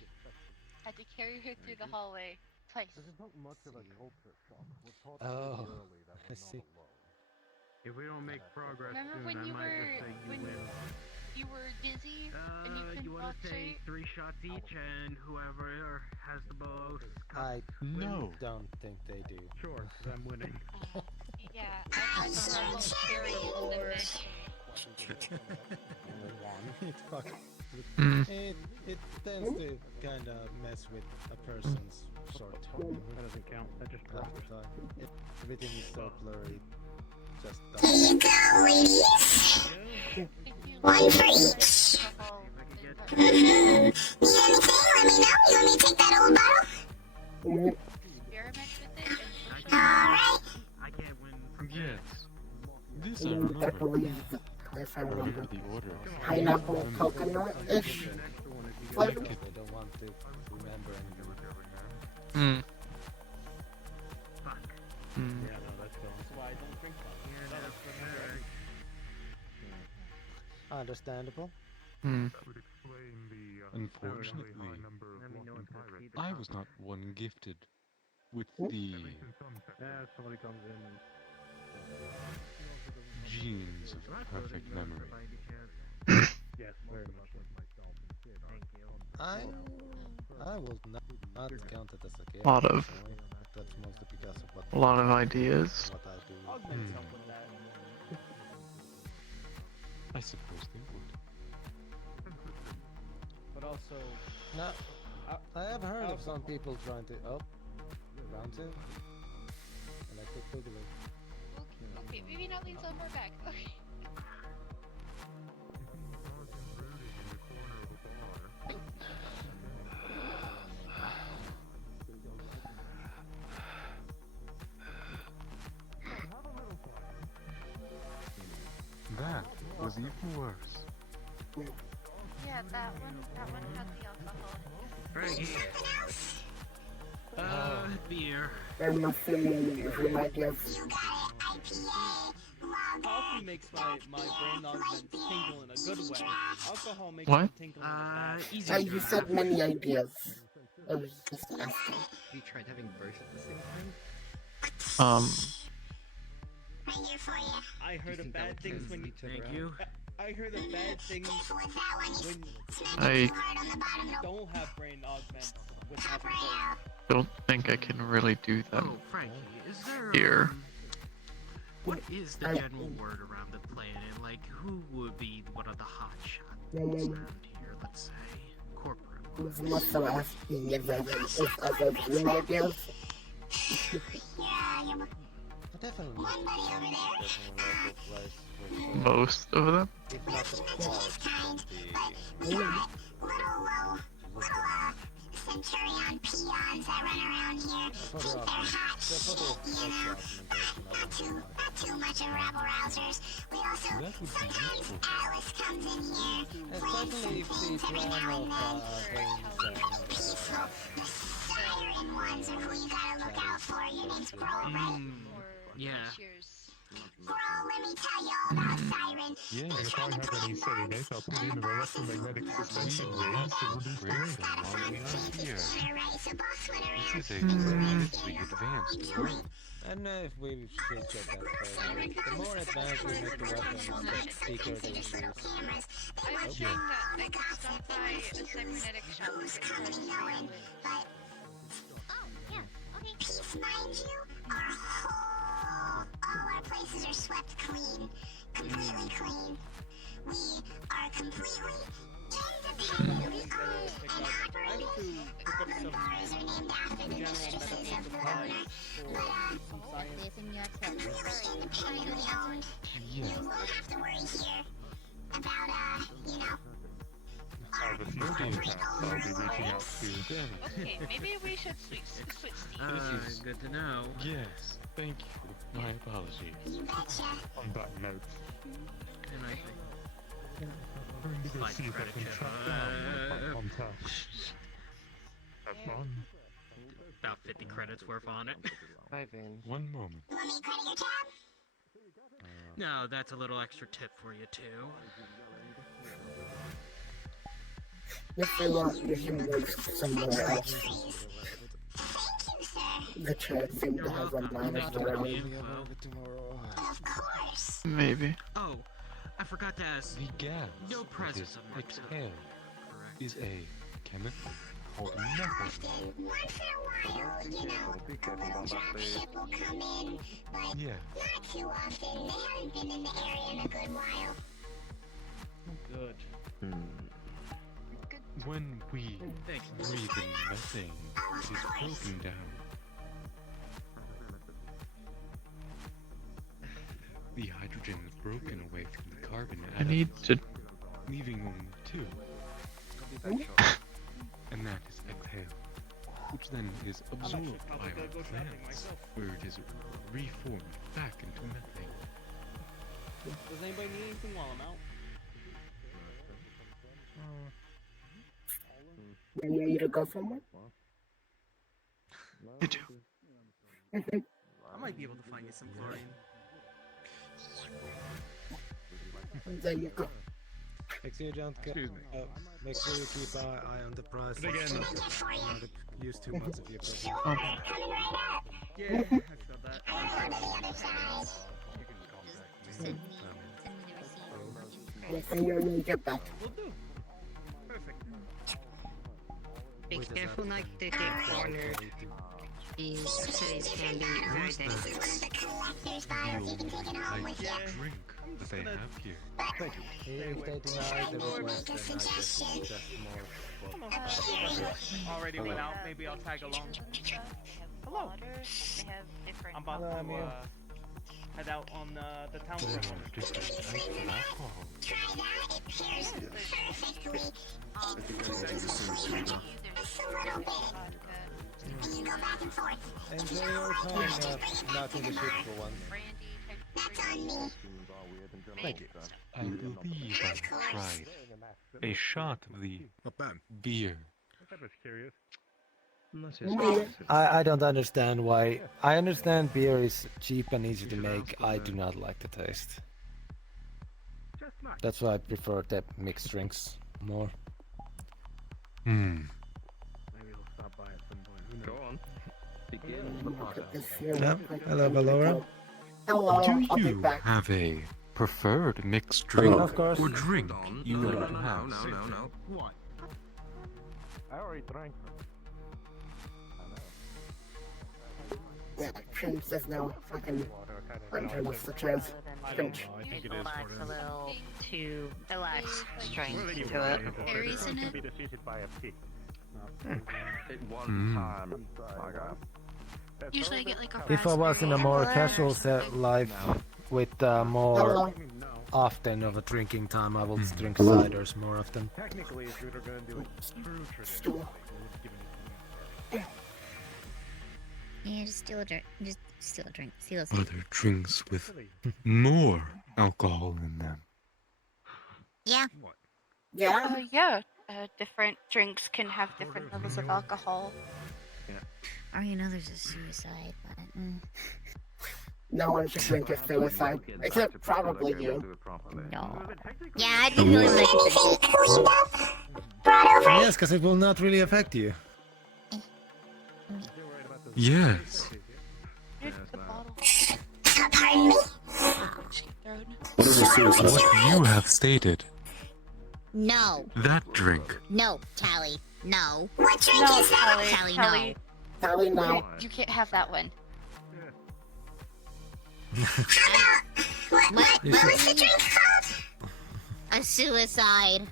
had to carry her through the hallway twice. This is not much of a culture shock. We're taught Oh, early that I we're see. not alone. If we don't make progress Remember soon, when I you might were just say you when win. you were dizzy and you couldn't You want walk to say straight? 3 shots each, and whoever has the most. I No. don't think they do. Sure, 'cause I'm winning. Yeah, I had to almost carry you in the mid. It fuck. Mm. It tends to kind of mess with a person's short term. That doesn't count. That just Half the time. Everything is so blurry. Just Here you go, ladies. One for each. Need anything? Let me know. You want me to take that old bottle? Experiment with it and Alright. I can't win. Yes. This I remember. Yes, I I remember remember. the order. Pineapple coconut-ish flavor. people don't want to remember anything. Mm. Fuck. Mm. Yeah, no, that's fine. That's why I don't drink Understandable. Mm. That would explain the Unfortunately, I was not one gifted with the somebody comes in. genes of perfect memory. Yes, very much. I will not count it as a gift. Lot of- personally. That's mostly because of what A lot of ideas. what I do. Augment help with that. I suppose they would. But also, Now, I have heard of some people trying to round two, and I took Boogaloo. Okay, maybe not lean some more back. Okay. That was even worse. Yeah, that one had the alcohol. Frankie. Beer. I'm not feeling for my gift. coffee makes my brain augments tingle in a good way. Alcohol makes What? them tingle in a bad way. You said many ideas. I was just asking. Have you tried having both at the same time? I heard of bad things when you. Thank you. I heard of bad things when I you don't have brain augments with having both. don't think I can really do that Oh, Frankie, is there here. What is the general word around the planet? Like, who would be one of the hot shots around here? Let's say corporate. I was also asking if other dream ideas. Definitely. Most of them? If not the parts Centurion peons that run around here. Keep their hot shit, not too much of rabble rousers. We also, sometimes Alice comes in here, plays some things every now and then. Peaceful. The siren ones are who you gotta look out for. Your name's Grohl, right? Yeah. Grohl, let me tell you all about Siren. Yeah, and if I have any say in it, I'll put in an electromagnetic suspension range to reduce the rate. Here. So boss winner This is a relatively advanced world. I don't know if we should get that far. The more advanced we make the weapons, the weaker they use. I was saying that I could stop by a cybernetic shop and get coming and going, but peace, mind you, all our places are swept clean, completely clean. We are completely independently owned and operated. All the bars are named after the mistresses of the owner, but completely independently owned. You won't have to worry here about I have a few contacts I'll be reaching out to. Okay, maybe we should switch Steve's. Good to know. Yes, thank you. My apologies. You betcha. On that note, And I think I'm going to go see if I can track down the contact. Have fun. about 50 credits worth on it. One moment. Want me to credit your tab? No, that's a little extra tip for you too. If they want, you can move somewhere else. The church seemed to have one minus the road. Of course. Maybe. Oh, I forgot to ask. The gas No that presents is of my time. exhaled is a chemical called methane. Once in a while, a little dropship will come in, but Yeah. not too often. They haven't been in the area in a good while. Good. When we breathe in methane, it is broken down. The hydrogen is broken away from the carbon I need to. leaving only two. And that is exhaled, which then is absorbed by our plants, where it is reformed back into methane. Does anybody need anything while I'm out? You want me to go somewhere? I do. I might be able to find you some chlorine. There you go. Make sure you don't get. Make sure you keep an eye on the price. But again, not use too much of your product. Yeah, I feel that. Make sure you get back. Will do. Perfect. Be careful not to get cornered. These cities can be very dangerous. Drink that they have here. Thank you. If they deny the request, then I guess it's just more. Already went out. Maybe I'll tag along. Hello. I'm about to head out on the town front. Enjoy your time not in the ship for once. Thank you. I believe I tried a shot of the beer. That was curious. I don't understand why. I understand beer is cheap and easy to make. I do not like the taste. That's why I prefer the mixed drinks more. Hmm. Maybe we'll stop by at some point. Go on. Begin the process. Hello, Valoria. Do you have a preferred mixed drink Of course. or drink you No, like to no, have? no. What? I already drank. Yeah, Trim says no. Fucking. What's the chance? Finch. I think it is Relax a little to relax strength to it. Berries in it. Be defeated by a pig. Hit one time. My God. Usually I get like a If I was in a more casual set life with more often of a drinking time, I will drink ciders more often. Technically, if you're gonna do it Stool. Yeah, just steal a drink. Just steal a drink. Steal a drink. Other drinks with more alcohol in them. Yeah. Yeah. Different drinks can have different levels of alcohol. Or you know there's a suicide, but No one should drink a suicide, except probably you. no. Yeah, I'd be really like to Yes, because it will not really affect you. Yes. Pardon me? What is a suicide? What you have stated. No. That drink. No, Tally. No. What drink No, is that? Tally, Kelly. Tally, no. You can't have that one. What was the drink called? A suicide.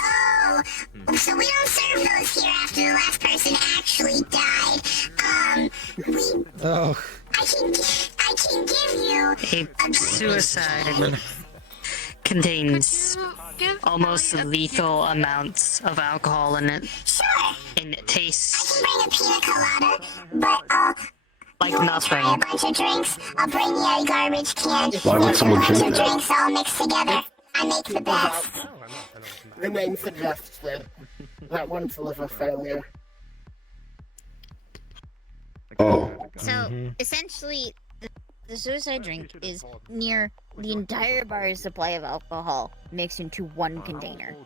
Oh, so we don't serve those here after the last person actually died. Oh. I can give you A suicide contains almost lethal amounts of alcohol in it. Sure. And it tastes Bring a pina colada, but like try a nothing. bunch of drinks. I'll bring you a garbage can. Why would someone a bunch drink of that? drinks all mixed together. I make the best. The name suggests that one's liver failure. Oh. So essentially, the suicide drink is near the entire bar's supply of alcohol mixed into one container.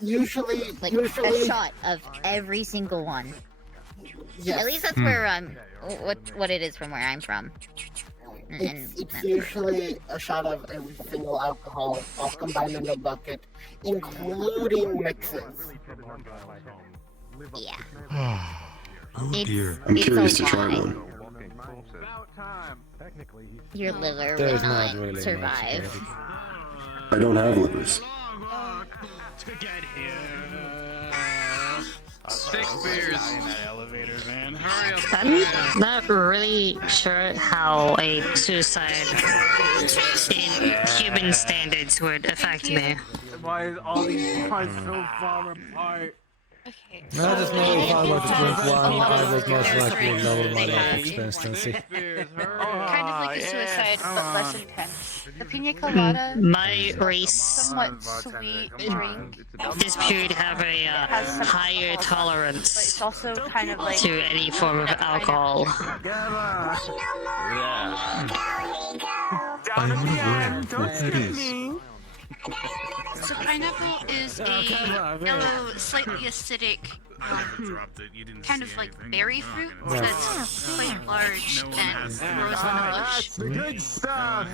Usually, Like a shot of every single one. Yes. At least that's where what it is from where I'm from. It's usually a shot of every single alcohol, all combined in a bucket, including mixes. Yeah. Oh It's- dear. I'm it's curious a to try lie. one. Your liver There's will not not really survive. much I don't have livers. To get here. Six beers. In that elevator, man. Hurry up. I'm not really sure how a suicide in Cuban standards would affect me. Why is all these parts so far apart? Okay. I just know if I were to drink one, I would most likely lower my life expectancy. Kind of like a suicide, but less intense. The pina colada, My race somewhat sweet drink, appear to have a has some higher alcohol, but tolerance it's also kind of like to any form of alcohol. I'm unaware of what that is. So pineapple is a yellow, slightly acidic, kind of like berry fruit that's quite large and grows on a bush. That's the good stuff.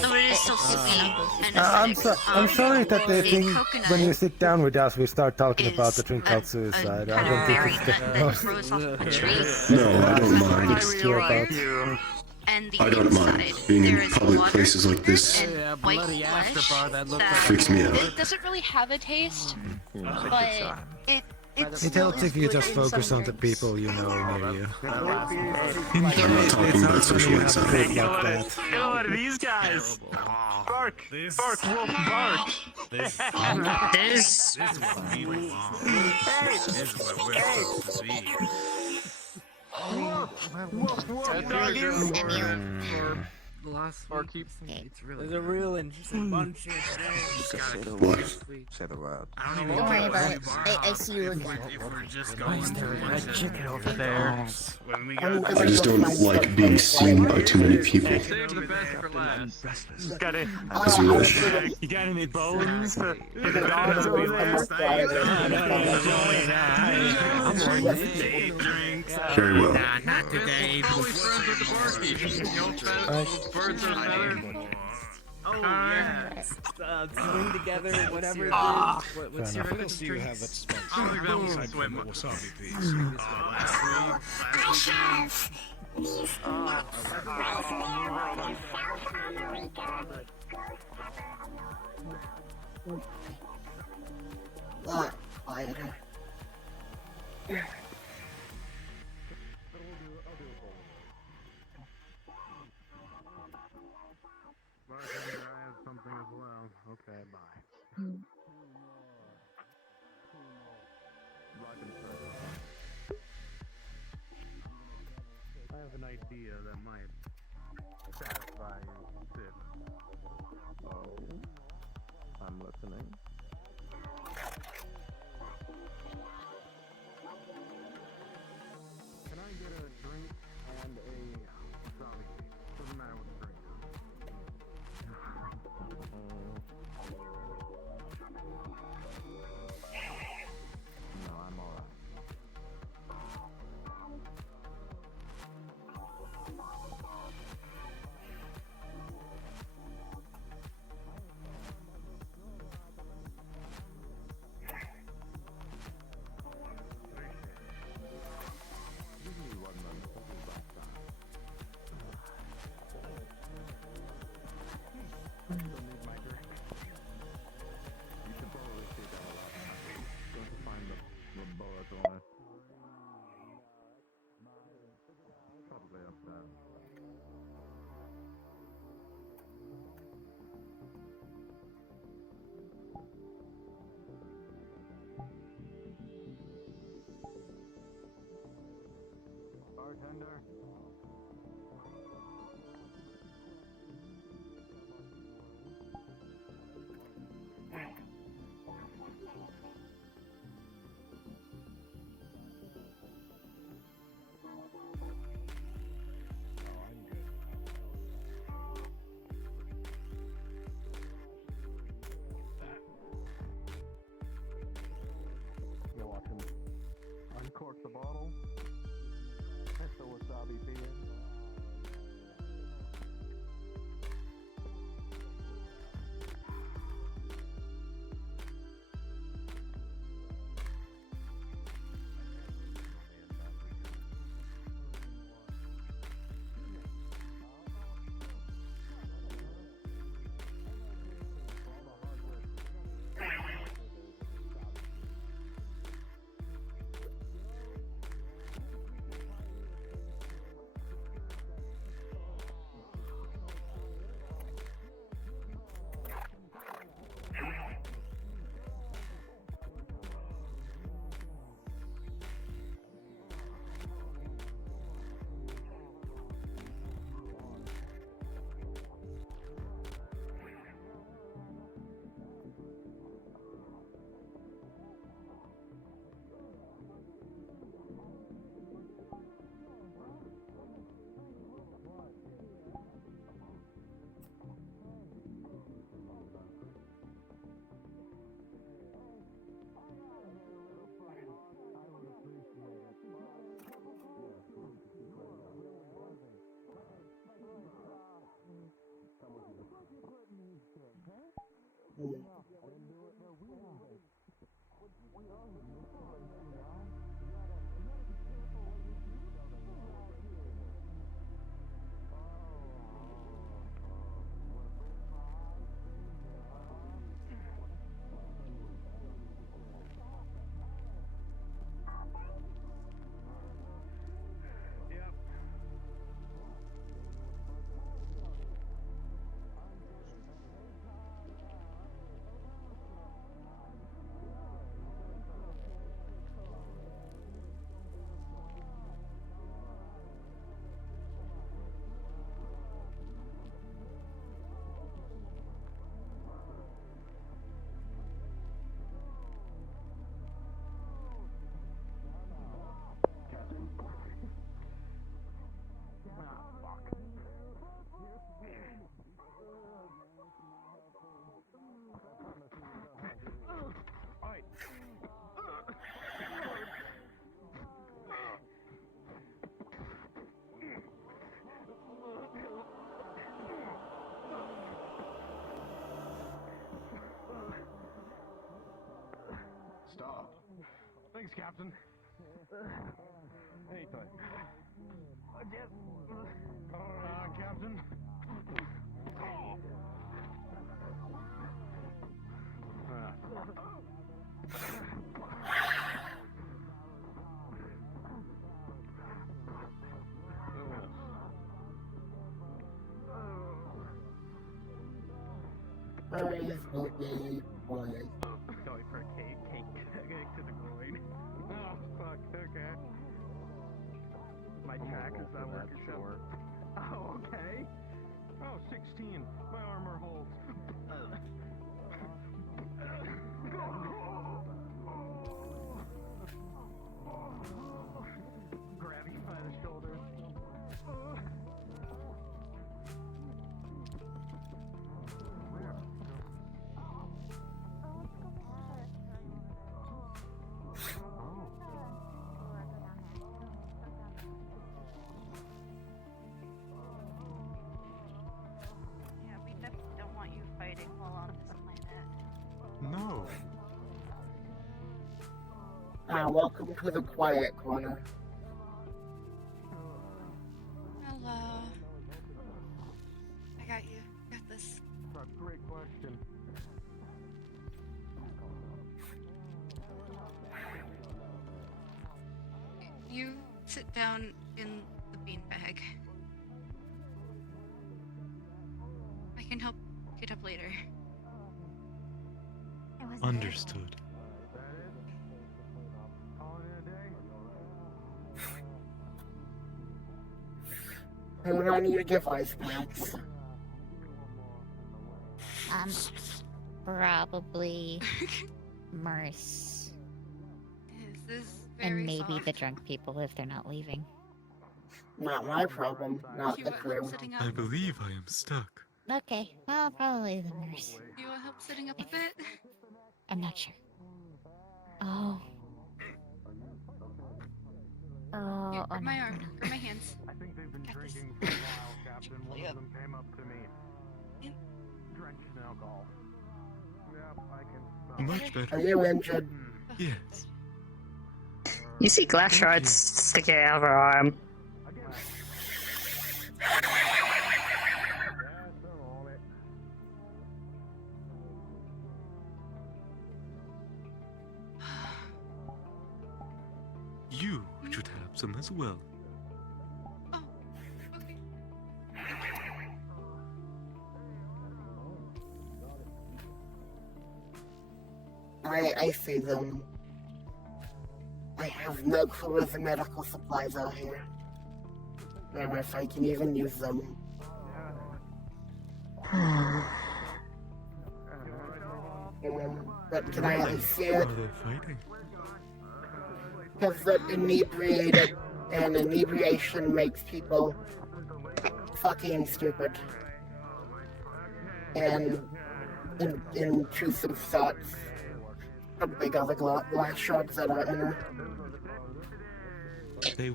So it is still sweet and I'm, acidic. I'm sorry that they a think coconut when you sit down with us we start talking about the is drink called suicide. I kind don't of think berry it's nut that grows off of a tree. No, I don't mind. Exterior and the I don't mind. inside Being there in is public water places like this and white flesh that freaks me out. it doesn't really have a taste, but it's It helps if you just focus on the people you know near you. I'm not talking about social anxiety. Like that. Get a load of these guys! Bark! Bark, wolf, bark! This is what we belong. This is what we're supposed to be. The last Or week, keep. it's really There's a real interesting bunch here today. Say the word. I don't even Don't worry know about if it. we I see you again. if we're just going through a bunch of chicken over there. When we got I just don't like being seen by too many people. save the best for last. Got it. As you wish. You got any bones? The That'll dogs be over there? last night. Drinks. Very well. Nah, not today. Always friends with the barkeep. Birds of a feather. Oh yeah. Swim together, whatever it is. What's your favorite drink? I don't think that was swim. Wasabi piece. Last Quieter. Bartender, I have something as well. Okay, bye. I have an idea that might satisfy you, Sid. Oh, I'm listening. Can I get a drink and a wasabi piece? Doesn't matter what the drink is. No, I'm alright. Give me 1 moment, I'll be right back. Don't need my drink. You should probably see that a lot. Going to find the bullet on it. Probably upset. Bartender. You'll watch him uncork the bottle. That's the wasabi pea. Stop. Thanks, Captain. Anytime. Captain. Going for a cake to the groin. Oh, fuck, okay. My track is not working so. Oh, okay. Oh, 16. My armor holds. Grab you by the shoulders. Yeah, we definitely don't want you fighting while on this planet. No. Welcome to the quiet corner. Hello. I got you. Got this. That's a great question. You sit down in the beanbag. I can help get up later. Understood. Who do I need to give ice packs? Probably Merce. This is And very maybe soft. the drunk people if they're not leaving. Not my problem, not You the want crew. help sitting up? I believe I am stuck. Okay, well, probably the Merce. You want help sitting up a bit? I'm not sure. Oh. Oh, Here, oh grab my no, arm. no. Grab my hands. I think they've been Got this. drinking for a while, Captain. One Yep. of them came up to me. Drenched in alcohol. Yep, I can. Much better. Are you injured? Yes. You see glass shards sticking out of her arm. You should have some as well. I see them. I have no clue where the medical supplies are here. Or if I can even use them. But can I at least see it? Are they fighting? Because the inebriated and inebriation makes people fucking stupid. And intrusive thoughts. How big are the glass shards that are in her?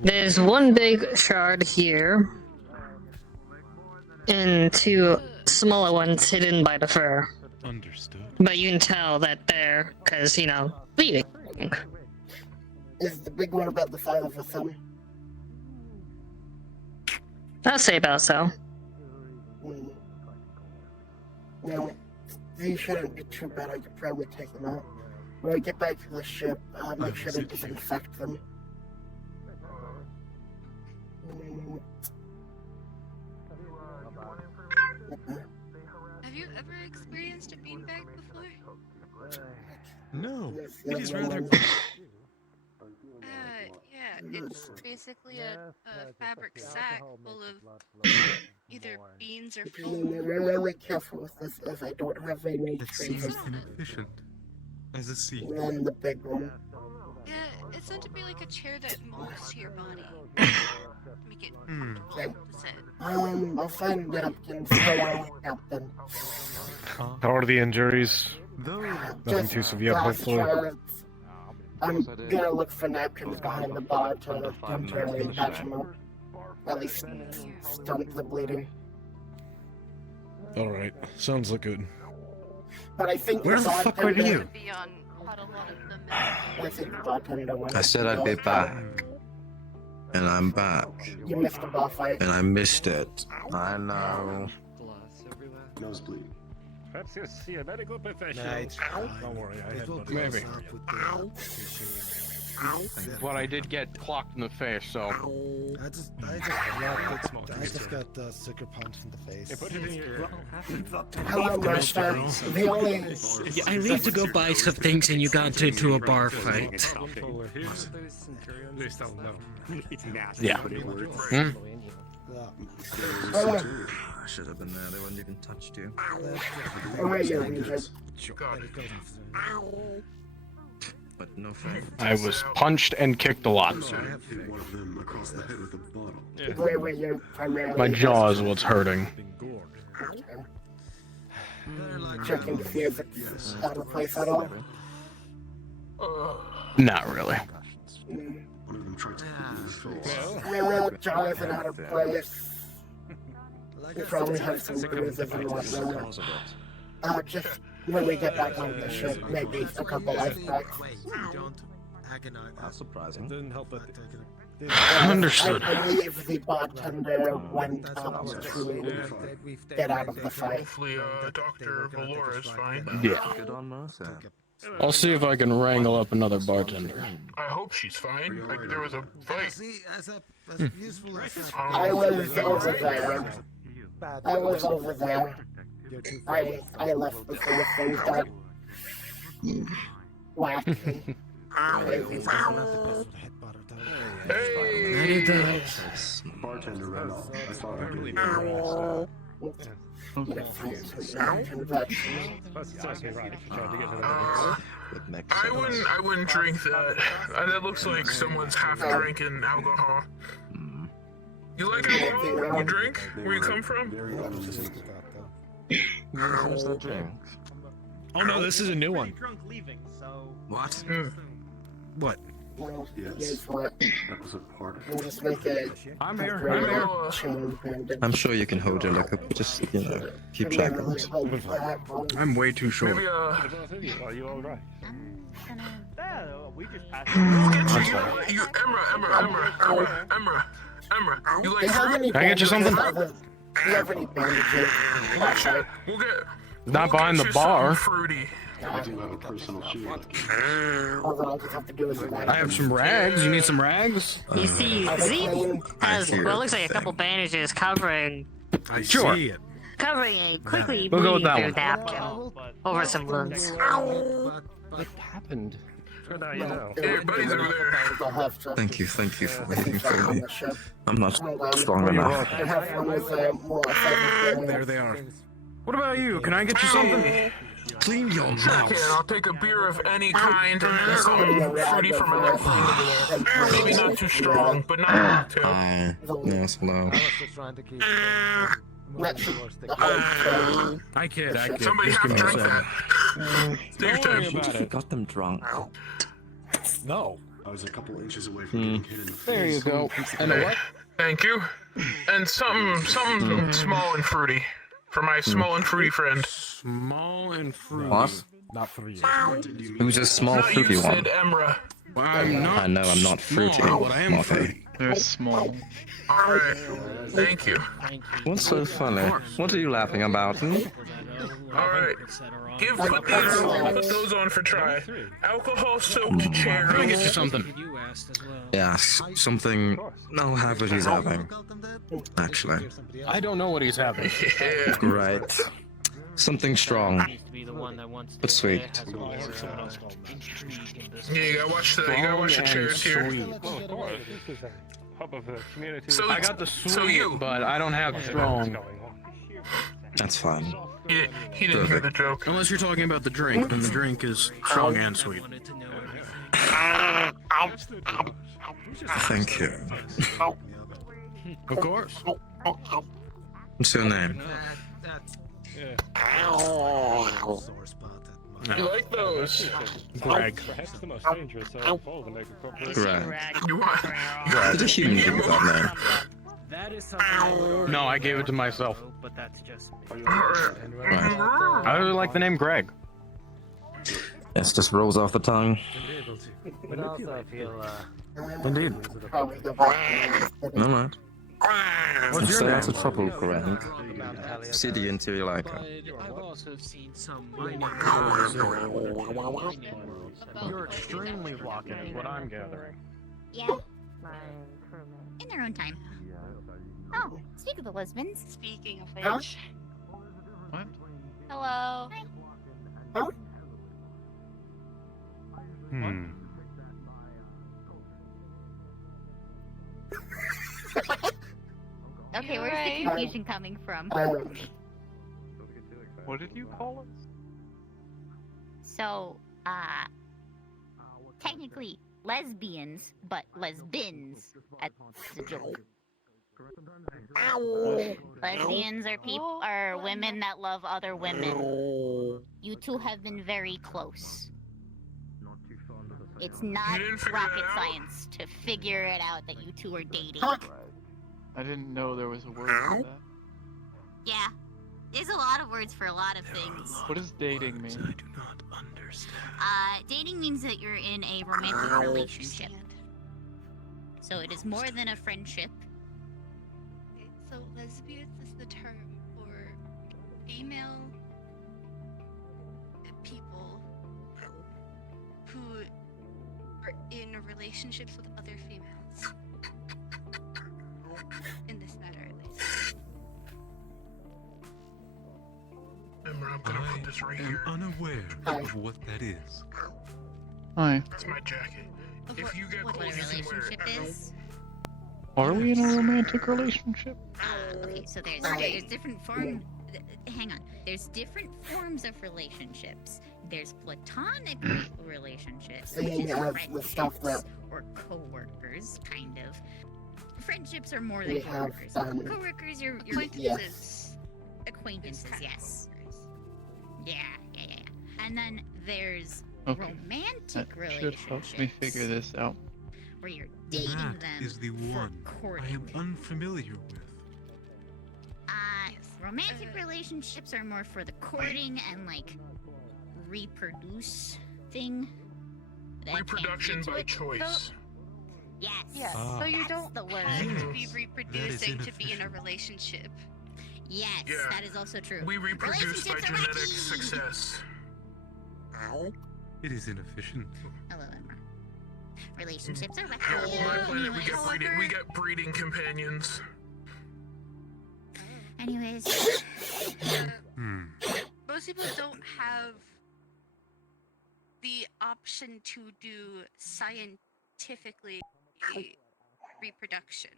There's one big shard here, and two smaller ones hidden by the fur. Understood. But you can tell that they're, because, you know, bleeding. Is the big one about the size of a thumb? I'll say about so. No, these shouldn't be too bad. I could probably take them out. When we get back to the ship, make sure to disinfect them. Have you ever experienced a beanbag before? No, it is rather. Yeah, it's basically a fabric sack full of either beans or I'm flour. really careful with this as I don't have any That seems traces. inefficient. As a seat. And the big one. Yeah, it's meant to be like a chair that moves to your body. Make it Okay. sit. I'll find napkins for our captain. How are the injuries? Nothing too severe, hopefully. I'm gonna look for napkins behind the bar to temporarily patch them up. At least stump the bleeding. Alright, sounds like good. But I think Where the fuck were you? I think the bartender went. I said I'd be back. And I'm back. You missed the bar fight. And I missed it. I know. Nosebleed. Perhaps you see a medical professional. Nah, it's Don't worry, I had one. Maybe. But I did get clocked in the face, so. I just got sucker punch in the face. Hey, put it in your. Hello, Master. The only. Yeah, I need to go buy some things and you got into a bar fight. They still know. Yeah. Hmm? I should have been there. They wouldn't even touched you. But no fun. I was punched and kicked a lot. Hit one of them across the head with a bottle. Where you're primarily. My jaw is what's hurting. Checking to see if it's out of place at all. Not really. One of them tried to hit me in the face. Well, jaw isn't out of place. You probably have some bruises and whatnot. Just when we get back on the ship, maybe a couple ice packs. That's surprising. Didn't help it. Understood. I believe the bartender went up to get out of the fight. Hopefully, Dr. Valoria is fine. Yeah. Good on Martha. I'll see if I can wrangle up another bartender. I hope she's fine. Like, there was a fight. I was over there. I was over there. I left before things got wacky. Hey! Bartender ran off. I thought I did. I wouldn't drink that. That looks like someone's half drinking alcohol. You like alcohol? You drink? Where you come from? Where's that drink? Oh no, this is a new one. Drunk leaving, so. What? What? Yes. That was a part of it. I'm here. I'm sure you can hold your liquor, but just, you know, keep track of it. I'm way too short. Maybe, Are you alright? Yeah, we just passed. you, Emra, you like fruit? Can I get you something? Do you have any bandages? We'll get. Not behind the you bar. something fruity. I do have a personal shield. All I'll just have to do is I have some rags. You need some rags? You see, Zeke has what looks like a couple bandages covering Sure. covering a quickly We'll go with bleeding that through one. napkin over some wounds. What happened? Hey, buddy's over there. Thank you for waiting for me. I'm not strong enough. There they are. What about you? Can I get you something? Clean your Sure mouth. can. I'll take a beer of any kind and something fruity from my maybe not too strong, but not too. Hi. Yes, hello. I kid. Somebody Just have give me a drink second. that. Take your time. You got them drunk. No. I was a couple inches away from getting hit in the face. There you go. And a what? Thank you. And something small and fruity. For my small and fruity friend. Small and fruity. What? Not fruity. Who's a small Not fruity you, one? said Emra. Well, I'm not I know I'm not fruity. small, but I am Okay. fruity. They're small. Alright. Thank you. What's so funny? What are you laughing about? Alright. Put those on for try. Alcohol soaked cherry. Let me get you something. Yes, something. No, have what he's having. Actually. I don't know what he's having. Yeah. Right. Something strong. But sweet. Yeah, you gotta watch the chairs here. Well, of course. This is a hub of the community. So I got the sweet, but I don't have strong. That's fine. Yeah, he didn't hear the joke. Unless you're talking about the drink, then the drink is strong and sweet. Thank you. Of course. What's your name? You like those? Greg. Perhaps the most dangerous of all the mega corporations. Greg. Did a human give you that name? That is something. No, I gave it to myself. But that's just Right. I really like the name Greg. Yes, just rolls off the tongue. But also I feel, Indeed. No, no. What's Stay your out name? of trouble, Greg. City until you like her. I've also seen some mining You're extremely blocking is what I'm gathering. Yeah. In their own time. Oh, speak of the lesbians. Speaking of which. What? Hello. Hi. Okay, where's the confusion coming from? What did you call us? So, technically lesbians, but lesbins. That's the joke. Lesbians are women that love other women. You two have been very close. It's not rocket science to figure it out that you two are dating. I didn't know there was a word for that. Yeah, there's a lot of words for a lot of things. What does dating mean? I do not understand. Dating means that you're in a romantic relationship. So it is more than a friendship. So lesbians is the term for female people who are in relationships with other females. In this matter, at least. Remember, I'm gonna put this right I am here. unaware of what that is. Hi. That's my jacket. If you get What a close, you can wear relationship it. is. Are we in a romantic relationship? Okay, so there's different forms. Hang on. There's different forms of relationships. There's platonic relationships, which is friendships or co-workers, kind of. Friendships are more than co-workers. Co-workers, you're Acquaintances. acquaintances, yes. Yeah. And then there's Okay. romantic That should relationships. help me figure this out. Where you're dating That them is the for one I courting. am unfamiliar with. Romantic relationships are more for the courting and like reproduce thing. That Reproduction can't by get to it. choice. Yes. Yes. Ah. So you That's don't the word. have to be Yes, reproducing that is to be in a relationship. Yes, Yeah. that is also true. We reproduce by Relationships are genetic wacky. success. It is inefficient. Hello, Emma. Relationships are Yeah, wacky. on my planet, we Anyways. get breeding companions. Anyways. Most people don't have the option to do scientifically reproduction.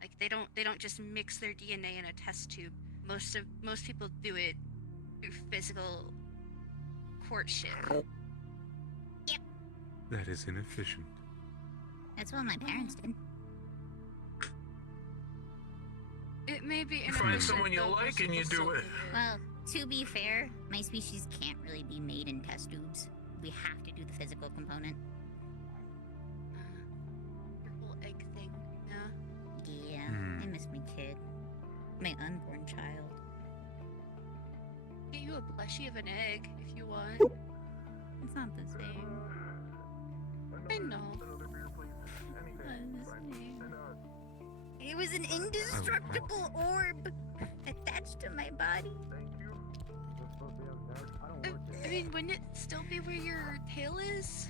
Like they don't just mix their DNA in a test tube. Most people do it through physical courtship. That is inefficient. That's what my parents did. It may be You find someone you like and you do it. Well, to be fair, my species can't really be made in test tubes. We have to do the physical component. Your whole egg thing, yeah. Yeah, Hmm. I miss my kid. My unborn child. a plushie of an egg if you want. It's not the same. I know. It was an indestructible orb attached to my body. I mean, wouldn't it still be where your tail is?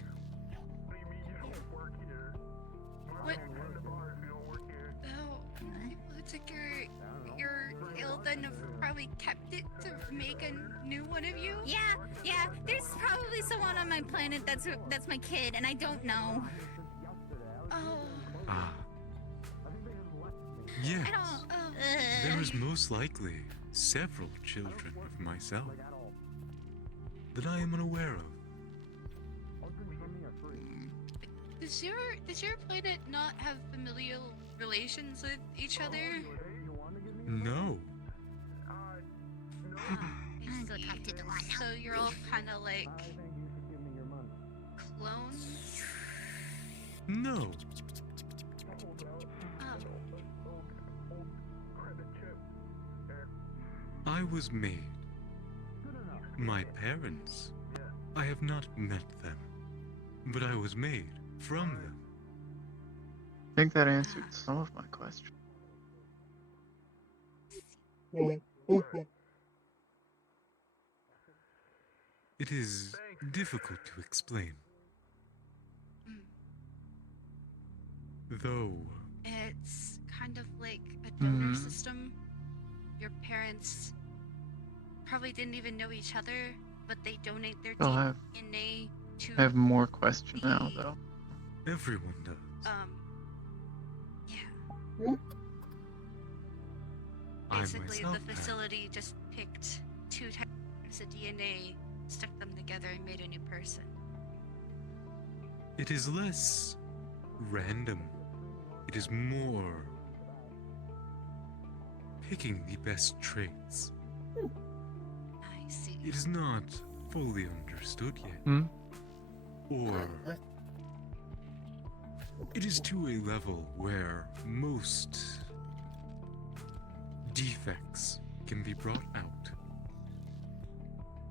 What? Oh, looks like your tail then have probably kept it to make a new one of you? Yeah, there's probably someone on my planet that's my kid, and I don't know. Oh. Ah. Yes. There is most likely several children of myself that I am unaware of. Does your planet not have familial relations with each other? No. I'm gonna go talk to the one now. So you're all kind of like clones? No. I was made. My parents. I have not met them, but I was made from them. I think that answered some of my questions. It is difficult to explain. Though. It's kind of like a donor system. Your parents probably didn't even know each other, but they donate their DNA to. I have more questions now, though. Everyone does. Yeah. Basically, the facility just picked 2 types of DNA, stuck them together, and made a new person. It is less random. It is more picking the best traits. I see. It is not fully understood yet. Or it is to a level where most defects can be brought out.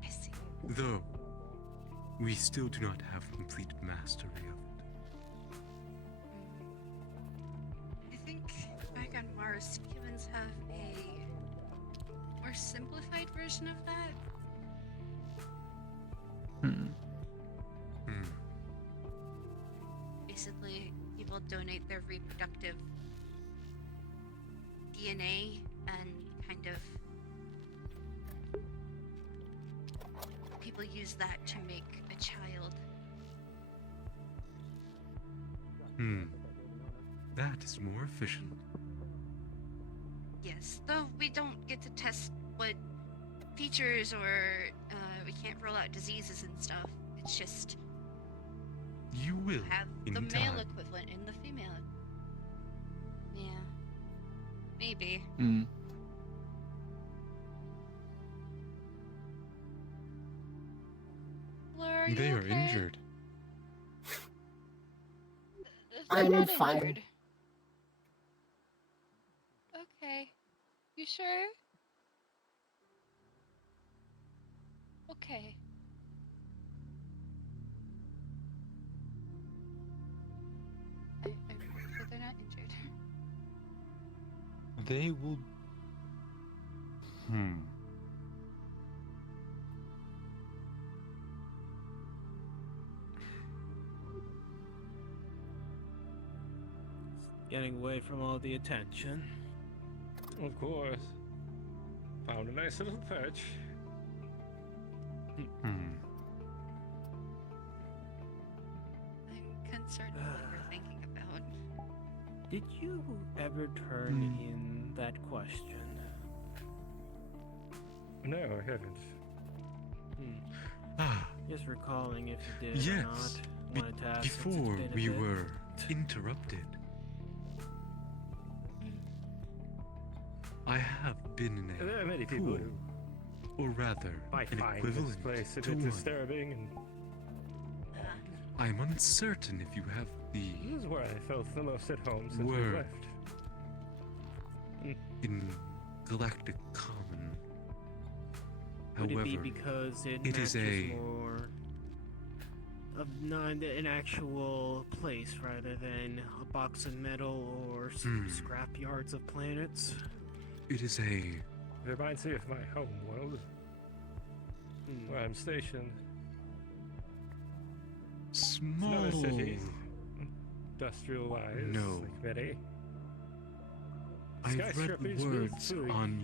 I see. Though we still do not have complete mastery of it. I think back on Mars, humans have a more simplified version of that. Basically, people donate their reproductive DNA and kind of people use that to make a child. That is more efficient. Yes, though we don't get to test what features or we can't rule out diseases and stuff. It's just you will have in the time. male equivalent and the female. Yeah, maybe. Laura, They you are okay? injured. I'm not fine. injured. Okay. You sure? Okay. I'm sure they're not injured. They will. Getting away from all the attention. Of course. Found a nice little perch. I'm concerned with what you're thinking about. Did you ever turn in that question? No, I haven't. Just recalling if you did or Yes. not. Wanted to ask since it's Before been a we bit. were interrupted. I have been in There are many a people pool, who or rather, might an find equivalent this place a to bit one. disturbing, and I'm uncertain if you have the this is where I felt the most at home since we word left. in Galactic Common. Would it be However, because it it is matches a more of not an actual place rather than a box of metal or scrap yards of planets? it is a It reminds me of my home world, where I'm stationed. small. It's not a city, industrial-wise, No. like many. I've Skyscrapers read built words big. on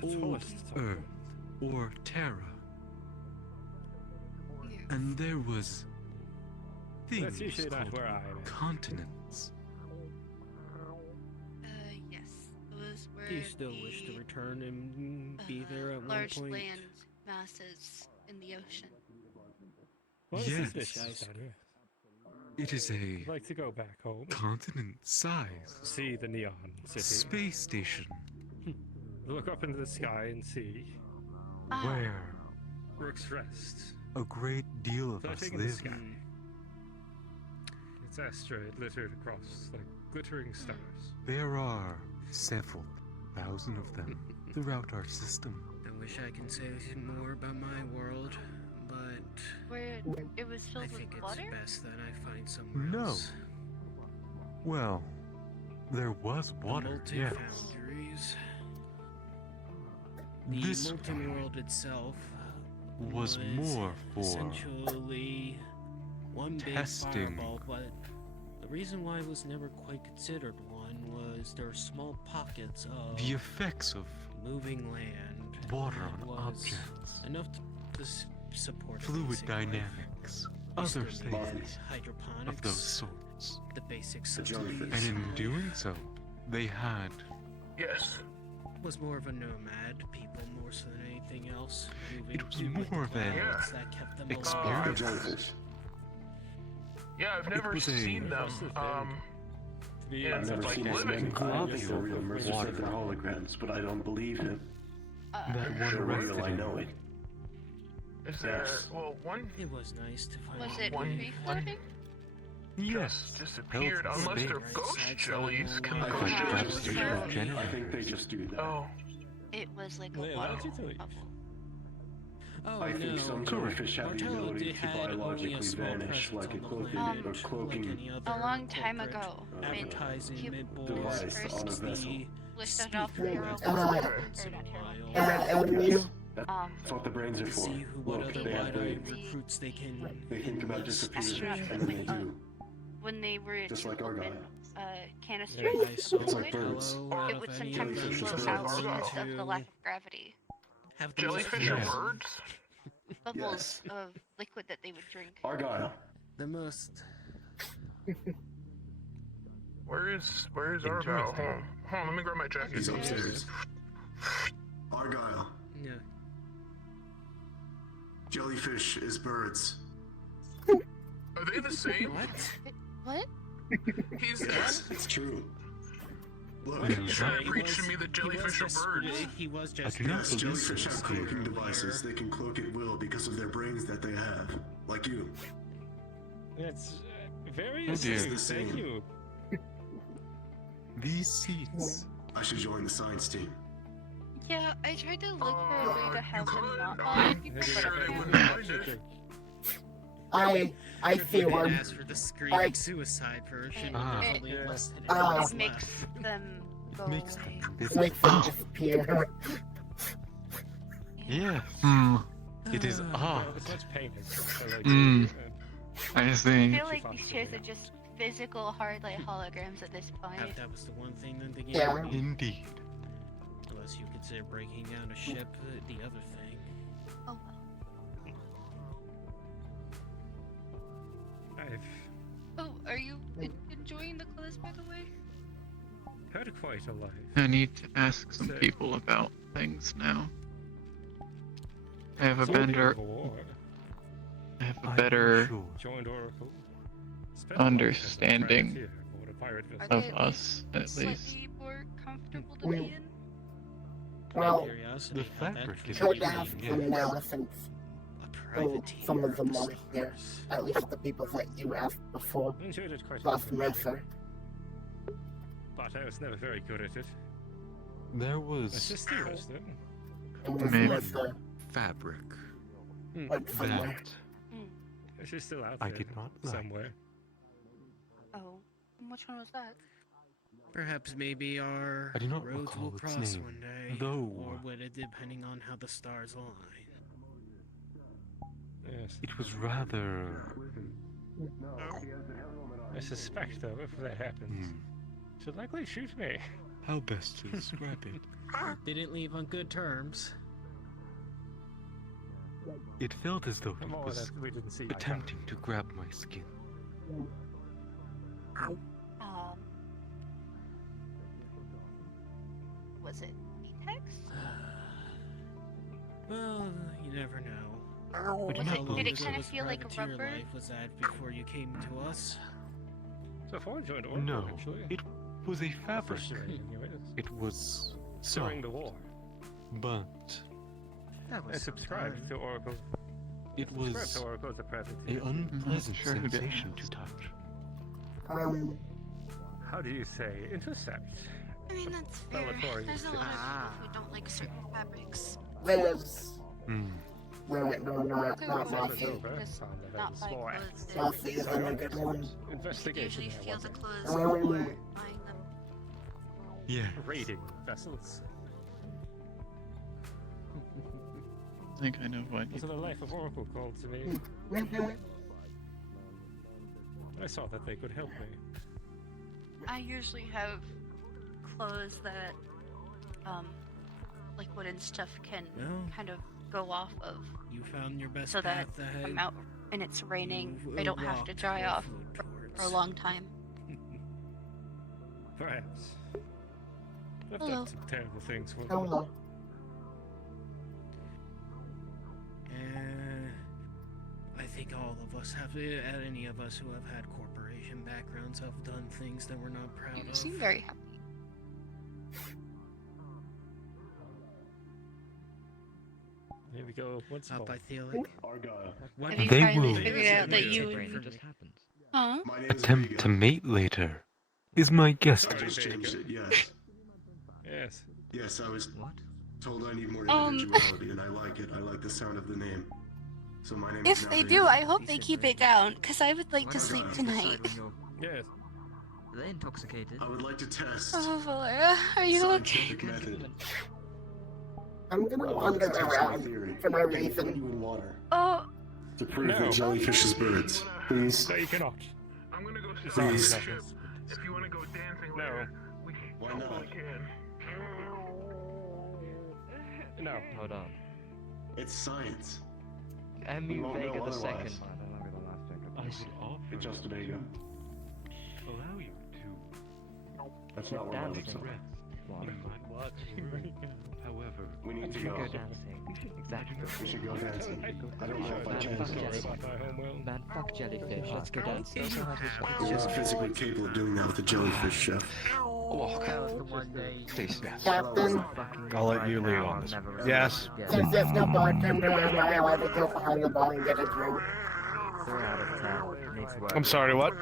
The old tallest tower. Earth or Terra, and there was things That's usually not called where I am. continents. Yes. It was where Do you still the, wish to return and be there at one large point? land masses in the ocean. What is Yes. this business, anyway? It is a I'd like to go back home. continent-sized See the neon city. space station Look up into the sky and see where Rook's Rest. a great deal of us Floating in the live. sky. It's asteroid littered across like glittering stars. There are several thousand of them throughout our system. I wish I could say more about my world, but Where it was I filled think with it's water? best that I find somewhere No. else. Well, there was water, The yes. multi-foundries. The This multi-world itself was more for essentially one big testing. fireball, but the reason why it was never quite considered one was there were small pockets of the effects of moving land. water that on was objects, enough to support a fluid basic life. dynamics, We other still needed things hydroponics, of those sorts. the basic The jellyfish. subsidies. And in doing so, they had Yes. Was more of a nomad people more so than anything else. Moving It was to with the more of an clouds that kept them experience. alive. Jellyfish. Yeah, I've never was a- seen them. Yeah, I've never like seen living. them. I don't think they're real. Mercer Water. said they're holograms, but I don't believe him. that one They're real, arrested I him. know it. Is there? Yes. Well, one It was nice to find Was it One- free floating? Yes, disappeared. Health Unless they're space. ghost jellies. Can I ghost think they jellies just do do that? that. I think they just do that. Oh. It was like a Leia, water why don't you bubble. Oh, I think no. some jellyfish have the Martello ability to had only a biologically small vanish, presence like a on the cloaking planet, or like cloaking any other A long time corporate ago, when advertising he mid-board device on a first vessel. listed off speaker Hero once Uh, in a while. And when you That's what the brains are To for. see what Look, other they have wide-eyed brains. recruits they can They think about enlist. disappearing, and then they do. when they were Just to like open Argyle. canisters I of saw It's like fluid, birds. Martello it out would of any sometimes of them Jellyfish float is out like because of to the lack of gravity. have the Jellyfish most- are birds? Bubbles of liquid that they would drink. Argyle. The most Where's Argyle? Hold on, let me grab my jacket. He's upstairs. Argyle. yeah. Jellyfish is birds. Are they the same? What? He's It's true. Look, Yeah. trying to He preach was- to me that he was jellyfish are just- birds. He was I just do not yes, believe jellyfish this have clear. cloaking devices. They can cloak at will because of their brains that they have. Like you. It's very Oh, dear. astute, It's the thank same. you. These seats. I should join the science team. Yeah, I tried to look for a way to have them not bother I'm people, sure but I they can't. wouldn't mind it. I feel They I'm asked for the screaming like- suicide version. Ah. There's only Yeah. less than Ah. hours It makes left. them go Makes away. this make them disappear. yes. Hmm. It is odd. It's much pain. So like, Mm. I I see. feel like these chairs are just physical hard light holograms at this point. That was the one thing that the game Yeah. needed. Indeed. Unless you consider breaking down a ship the other thing. Oh I've Oh, are you enjoying the clothes, by the way? had quite a life. I need to ask some people about things now. I have a better, I have a better Joined Oracle. Spent a lot of understanding time here aboard a pirate vessel. of us, at least. Slightly more comfortable to be in? Well, Curiosity, The how that fabric could is could be have yes. some analysis. a private team. Some of them of are here. stars. At least the people that you asked before. Enjoyed it quite a Last lot, Mercer. but I was never very good at it. There My was sister was then. Maybe. fabric. Like somewhere. It's just still out I there did not like. somewhere. Oh, and which one was that? Perhaps maybe our I do not roads recall will its cross name, one day, though. or would it, depending on how the stars align. Yes. It was rather. I suspect, though, if that happens, she'll likely shoot me. How best to describe it? Didn't leave on good terms. It felt as though it More was that we didn't see. attempting to grab my skin. Was it Apex? Well, you never know. But Was how it, long did it ago kind of was feel like privateer rubber? life was that before you came to us? So far, I joined Oracle, No, actually. it was a fabric. Frustrating, it is. It was During soft, the war. but I subscribed to Oracle. it Subscribed was to Oracle as a private an unpleasant Sure who did. sensation to touch. How do you say intercept? I mean, that's fair. Valoria There's a used lot to- of people who don't like certain fabrics. There's. Hmm. Not Mossy. Not buy clothes that Mossy is a good one. Investigation. usually there, feel the wasn't clothes Oh. before buying them. Yeah. it? Raiding vessels. I think I know what So the life of Oracle called to me. I saw that they could help me. I usually have clothes that, like wooden stuff can No. kind of go off of, You found your best so that path ahead. if I'm out and it's raining, You've, I don't have to walked dry your off foot for a long time. Perhaps. I've Hello. done some terrible things for them. Hello. I think all of us have, any of us who have had corporation backgrounds have done things that we're not proud You of. seem very happy. Here we go. Once Up, more. I feel like. Argyle. Have you They finally will figured out that you... Huh? My name is attempt Vega. to mate later. Is my guest. I just changed it, yes. Yes. Yes, I was told I need more individuality, and I like it. I like the sound of the name. So my name is If now they Vega. do, I hope they keep it down, because I would like to sleep tonight. Yes. Are they intoxicated? I would like to test Oh, Valoria, are you okay? scientific method. I'm gonna I'd like wander to test my around theory. for no Can I put reason. you in water Oh, to prove No. that jellyfish is birds. Please. No, you cannot. I'm gonna go It's sit on the Please. ship. If you wanna go dancing No. later, we can. Why totally not? can. No. Hold on. It's science. Emu We won't Vega know the second. otherwise. I would offer It's just Vega. allow you to That's not what my lips rest are. in my room. However, We need to We should go. go dancing. Exactly. We should go dancing. I don't know if I Man, can. fuck though. jellyfish. Man, fuck jellyfish. Let's go dancing. I'm not physically capable of doing that with a jellyfish, chef. That was the one day. Please. Captain, I'll let you lead on this. Yes. since there's no bartender, am I allowed to go behind the bar and get a drink? I'm sorry, what?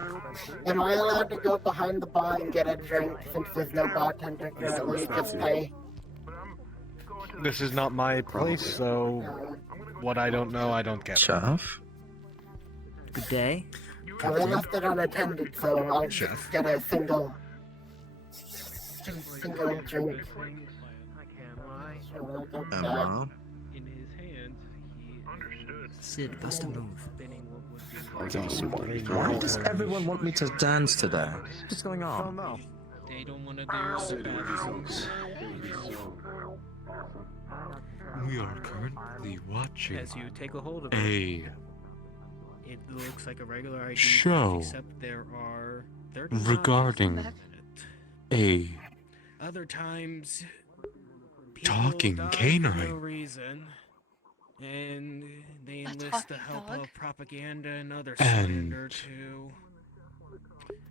Am I allowed to go behind the bar and get a drink since there's no bartender currently? Just pay. This is not my place, so what I don't know, I don't get. Chef? Good day. I left it unattended, so I'll just get a single drink. Emma? In his hand, Sid, bust a move. Why does everyone want me to dance today? What's going on? they don't want to do bad things. we are currently watching As you take a hold of a it looks like a regular ID show except there are 30 regarding lines in a it. Other times, people talking die for canine. no reason, and they enlist the help of propaganda and other And- slander to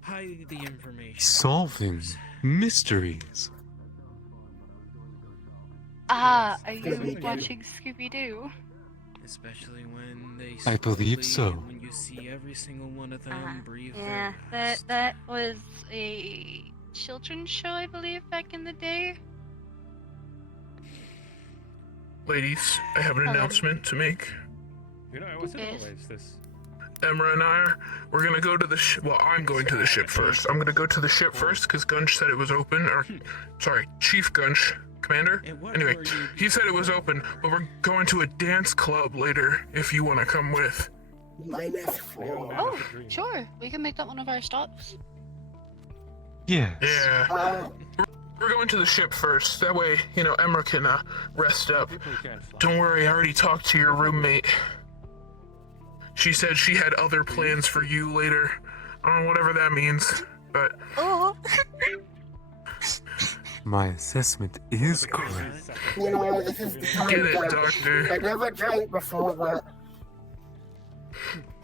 hide the information. solving mysteries. Ah, are you Scooby-Doo. watching Scooby-Doo? Especially when they I believe slowly- so. When you see every single one of them breathe Yeah, their that was a children's show, I believe, back in the day. ladies, I have an announcement to make. You know, I wasn't always this. Emra and we're gonna go to the well, I'm going to the ship first. I'm gonna go to the ship first because Gunch said it was open, or, sorry, Chief Gunch, Commander? Anyway, he said it was open, but we're going to a dance club later if you want to come with. Oh, sure. We can make that one of our stops. Yes. Yeah. We're going to the ship first. That way, you know, Emra can rest up. Don't worry, I already talked to your roommate. She said she had other plans for you later. I don't know whatever that means, but... Oh. My assessment is correct. You know, this is the time. Get it, Doctor. I never drank before, but...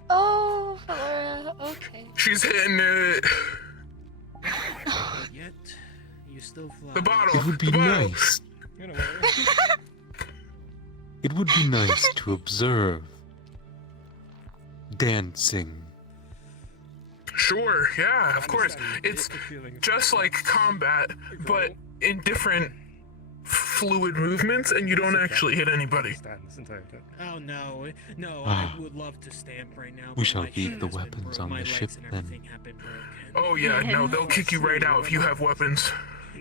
Oh, Valoria, okay. She's hitting it. But yet, you still fly. The bottle. It would be nice. It would be nice to observe dancing. Sure, yeah, of course. It's just like combat, but in different fluid movements, and you don't actually hit anybody. Oh no, no, I would love to stamp right now. We but shall my leave ship the has been weapons broke, on my the ship legs and then. everything have been broken. Oh yeah, no, they'll kick you right out if you have weapons.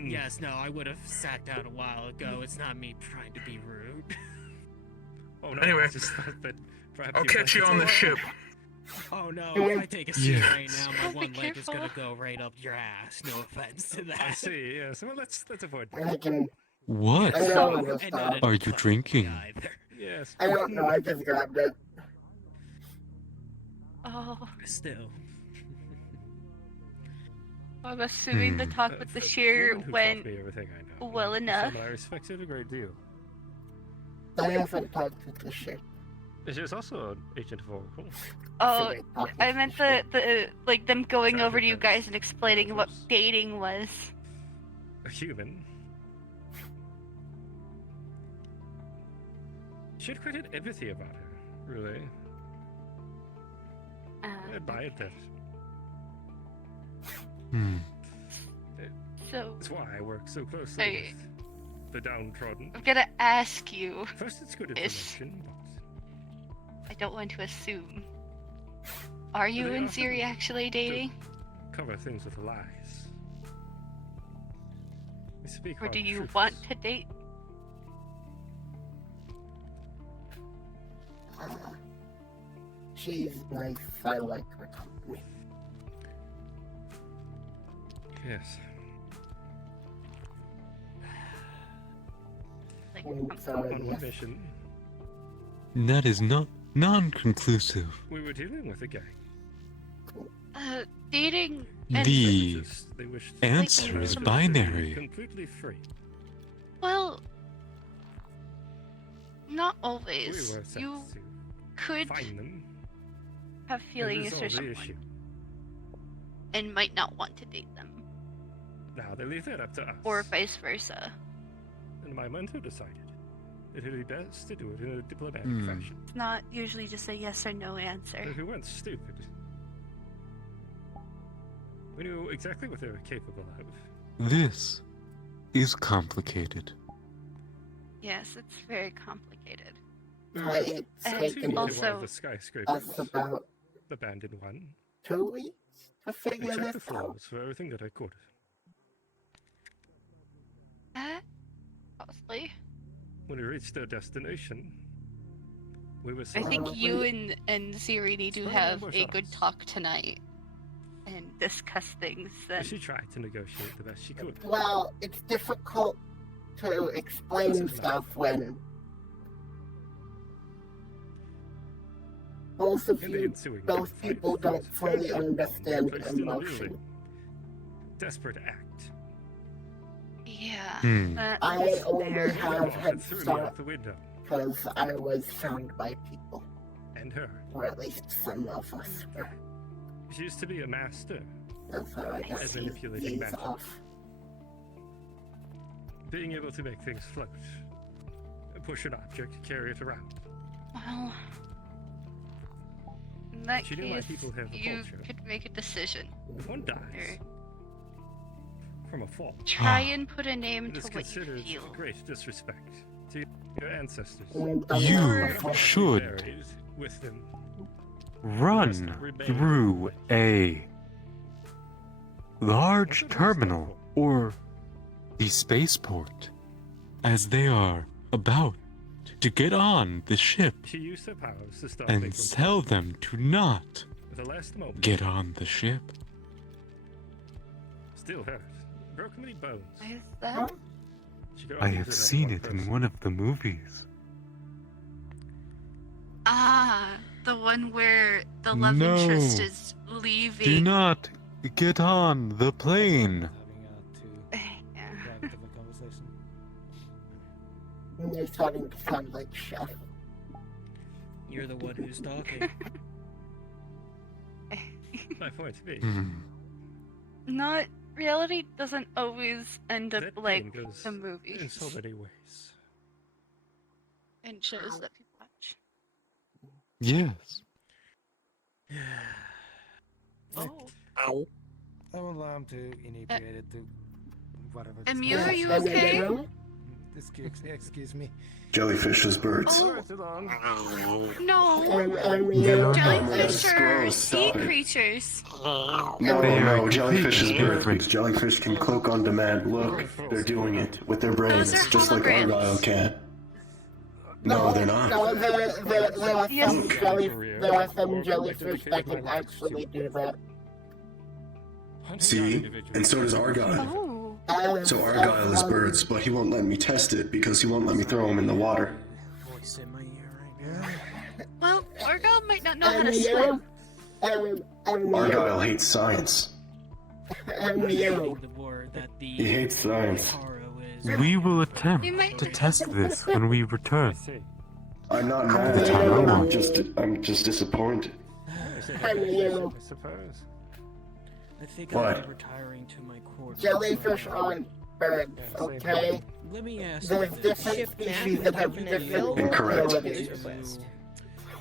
Yes, no, I would have sat down a while ago. It's not me trying to be rude. Oh no, Anyway, I just thought that perhaps I'll catch you on the ship. Oh no, if I take a seat Yes. right now, my one leg is gonna go right up your ass. No offense to that. I see, yes. Well, let's avoid I can... What I don't understand. are you drinking? Yes. I don't know, I just grabbed it. Oh, Still. I'm assuming the talk with the shear Who taught went me everything I know. well enough. Someone I respected a great deal. I haven't talked to the ship. She is also an agent of Oracle. Oh, I meant the like them going over to you guys and explaining what dating was. A human. She had quite an empathy about her, really. I admired that. So That's why I work so closely I- with the downtrodden. I'm gonna ask you. First, it's good Is- information, I don't want to assume. Are you Well, they and often Siri actually dating? but cover things with lies. We speak Or hard do you truths. want to date? She's nice, I like her company. Yes. Like, On one mission, That is not non-conclusive. we were dealing with a gang. dating and The They wished answer is to be binary. completely free. well, not We always. were set You to could find them have and feelings for resolve the someone issue. and might not want to date them, Now they leave that up to us. or vice versa. And my mentor decided it would be best to do it in a diplomatic Hmm. fashion. It's not usually just a yes or no answer. But we weren't stupid. We knew exactly what they were capable of. This is complicated. Yes, it's very complicated. It's And taken One also, of the skyscrapers, us about the abandoned one. 2 weeks to I figure checked the this out. floors for everything that I could. possibly. When we reached our destination, we were I so think you and Siri need to It's have very a much good us. talk tonight and discuss things. Then She tried to negotiate the best she could. Well, it's difficult to explain stuff when both of In the you, ensuing both gunfight, people we don't was fully very understand placed in a emotion. really desperate act. yeah, Hmm. that I is only fair. have head Threw me start out the window. because I was found by people, And her. or at least some of us were. She used to be a master So I guess at manipulating he's matter. off. Being able to make things float. Push an object, carry it around. Well, in that She knew why case, people have a you culture. could make a decision. If one dies from a fall, Try and put a name it to is what you considered feel. great disrespect to Your ancestors. You should Buried with them. run through a large terminal or the spaceport as they are about to get on the ship She used her powers to stop and tell them to not At the last moment. get on the ship. Still hurt. Broke many bones. Is that? She could I only have do that seen one it in person. one of the movies. Ah, the one where the love interest is leaving. Do not get on the plane. You're starting to sound like Chef. You're the one who's talking. My point being. Not reality doesn't always end up That like game goes the movies. in so many ways. And shows that people watch. Yes. Oh. Ow. I will allow him to inebriate it to whatever. Emil, are you okay? Excuse me. Jellyfish is birds. Oh. No. No. Jellyfish are Gross, sea stop it. creatures. No, jellyfish is birds because jellyfish can cloak on demand. Look, they're doing it with their brains, Those are just like holograms. Argyle can. No, they're not. No, there are some jellyfish that can actually do that. See? And so does Argyle. Oh. So Argyle is birds, but he won't let me test it because he won't let me throw him in the water. Voice in my ear right now. Well, Argyle might not know how to swim. Argyle hates science. He hates science. We will attempt You might- to test this when we return. I'm not mad at him. I'm just disappointed. I suppose. I think What? I'll be retiring to my quarters. Jellyfish aren't birds, okay? Let me ask There's you different this. species that have different Incorrect. abilities.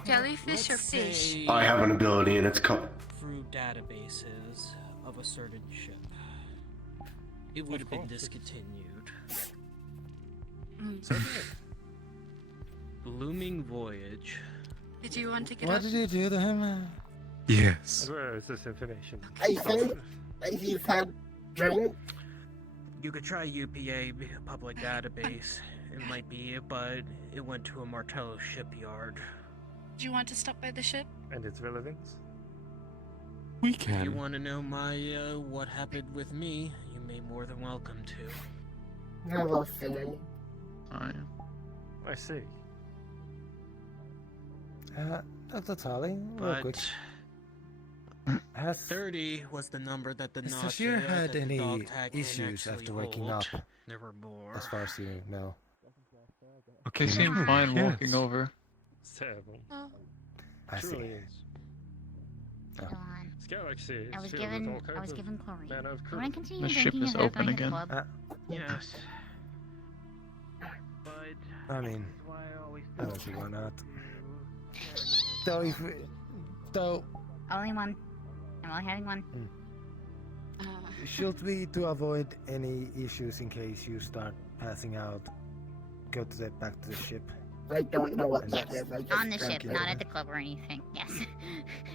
Jellyfish or fish? I have an ability and it's called... Through databases of a certain ship, it would have been discontinued. Blooming Voyage. Did you want to get What up? did you do to him? Yes. Where is this information? I think he's had drink. You could try UPA public database. It might be, but it went to a Martello shipyard. Do you want to stop by the ship? And its relevance? We If you can. want to know my what happened with me, you may more than welcome to. Hello, silly. I see. Dr. Tolly, real But quick. Has 30 was the number that the Has Nazi Sashir had that the any dog tag can issues actually after waking hold. up? There were more. As far as you know. They seem fine Yes. walking over. It's terrible. Oh. I see. Truly is. Dawn. This galaxy is I was filled with all given kinds of chlorine. manner of You want to continue The ship drinking is instead of open going to the again. club? Yes. But I mean, that's why I always I don't see why not. Though, Only one. I'm only having one. should we, to avoid any issues in case you start passing out, go to the back to the ship? I don't know what that is. I just On the drank ship, it. not at the club or anything. Yes.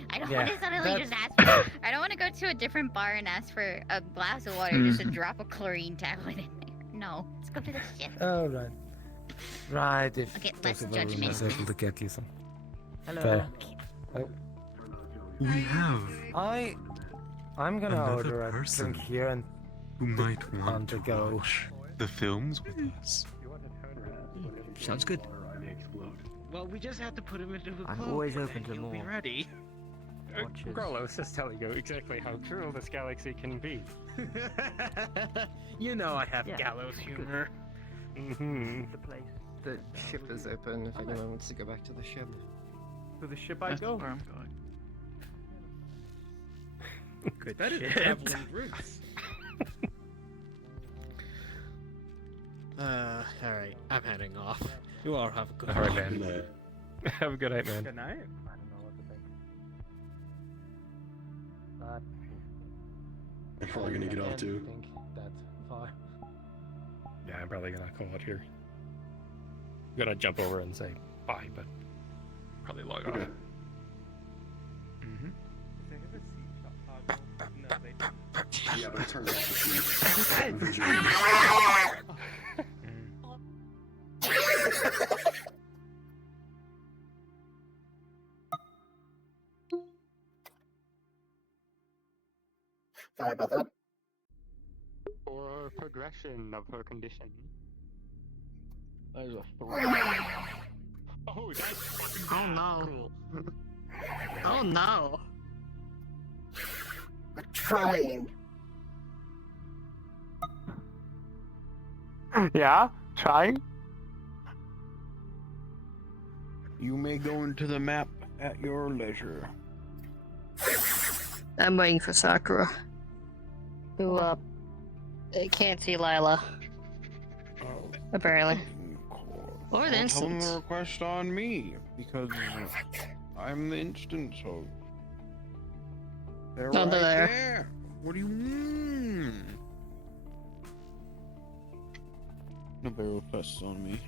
I don't Yeah, want to suddenly that- just ask for. I don't want to go to a different bar and ask for a glass of water just to drop a chlorine tablet in there. No, let's go to the ship. Oh, right. Right, if Okay, less Dr. Valoria is judgment. able to get you some. Hello. Fair. Oh. We have I'm gonna another order a person drink here and who might want on to to go. watch the films with us. Sounds good. Well, we just have to put him into a I'm club, always and open then to he'll be more. ready. Watches. Carlos is telling you exactly how cruel this galaxy can be. You know I have Yeah, gallows good. humor. Mm-hmm. The place. The ship is open if anyone wants to go back to the ship. To the ship I That's go. where I'm going. Good That is shit. traveling routes. Alright, I'm heading off. You all have a good All right, night. man. Have a good night, man. Good night. I don't know what to think. But I'm probably gonna get off too. think that far. Yeah, I'm probably gonna call it here. I'm gonna jump over and say bye, but probably log off. Mm-hmm. Yeah, but it turns off the sheet. Sorry about that. For progression of her condition. There's a 3. Oh, that's fucking Oh no. cool. Oh no. I'm trying. Yeah? Trying? You may go into the map at your leisure. I'm waiting for Sakura. Who, can't see Lila. Apparently. Or the Well, tell them instance. the request on me, because I'm the instance host. They're No, right they're there. there. What do you mean? Nobody requests on me.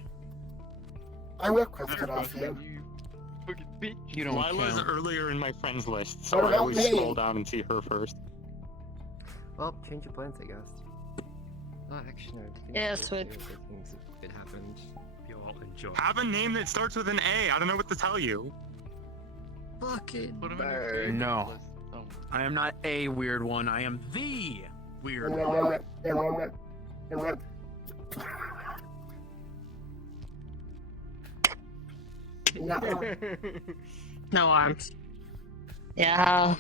I requested off you. Fucking bitch. You don't Lila's count. earlier in my friends list, so What I about always me? scroll down and see her first. Well, change your plans, I guess. Oh, actually, no. Yeah, switch. Things that happened. You all enjoy. Have a name that starts with an A. I don't know what to tell you. Fucking bird. No. I am not a weird one. I am the weird one. No arms. Yeah.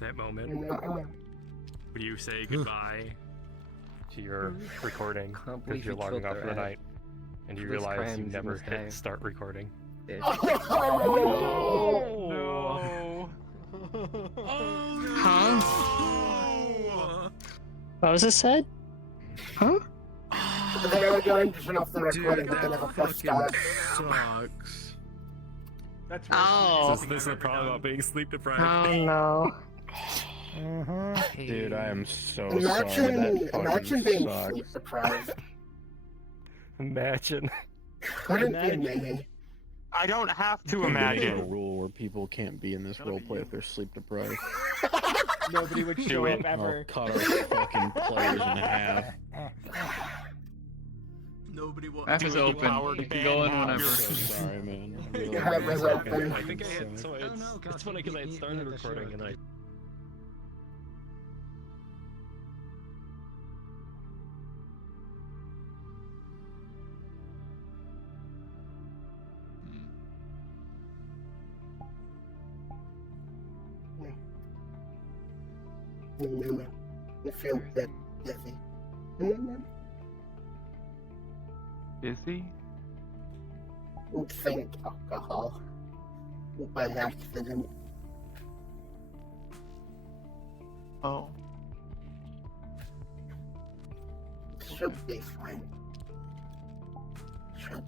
That moment when you say goodbye to your recording Can't because believe you're you logging killed off for their the ad. night, and you For those realize you crimes you never must hit die. start recording. Bitch. No. Huh? What was it said? Huh? They were going to turn off the recording, but they never pressed start. Sucks. That's Oh. This is the problem about being sleep deprived. Oh no. Dude, I am so Imagine, sorry. That imagine fucking being sucks. sleep deprived. Imagine. Wouldn't be me. I don't have to Make a imagine. rule where people can't be in this roleplay if they're sleep deprived. Nobody would show up ever. I'll cut our fucking players in half. Nobody will. F is open. You can go in whenever. So sorry, man. Have was open. I think I hit. So it's funny because I had started recording and I. No. I feel a bit dizzy. Busy? Think alcohol. By accident. Oh. Should be fine. Should.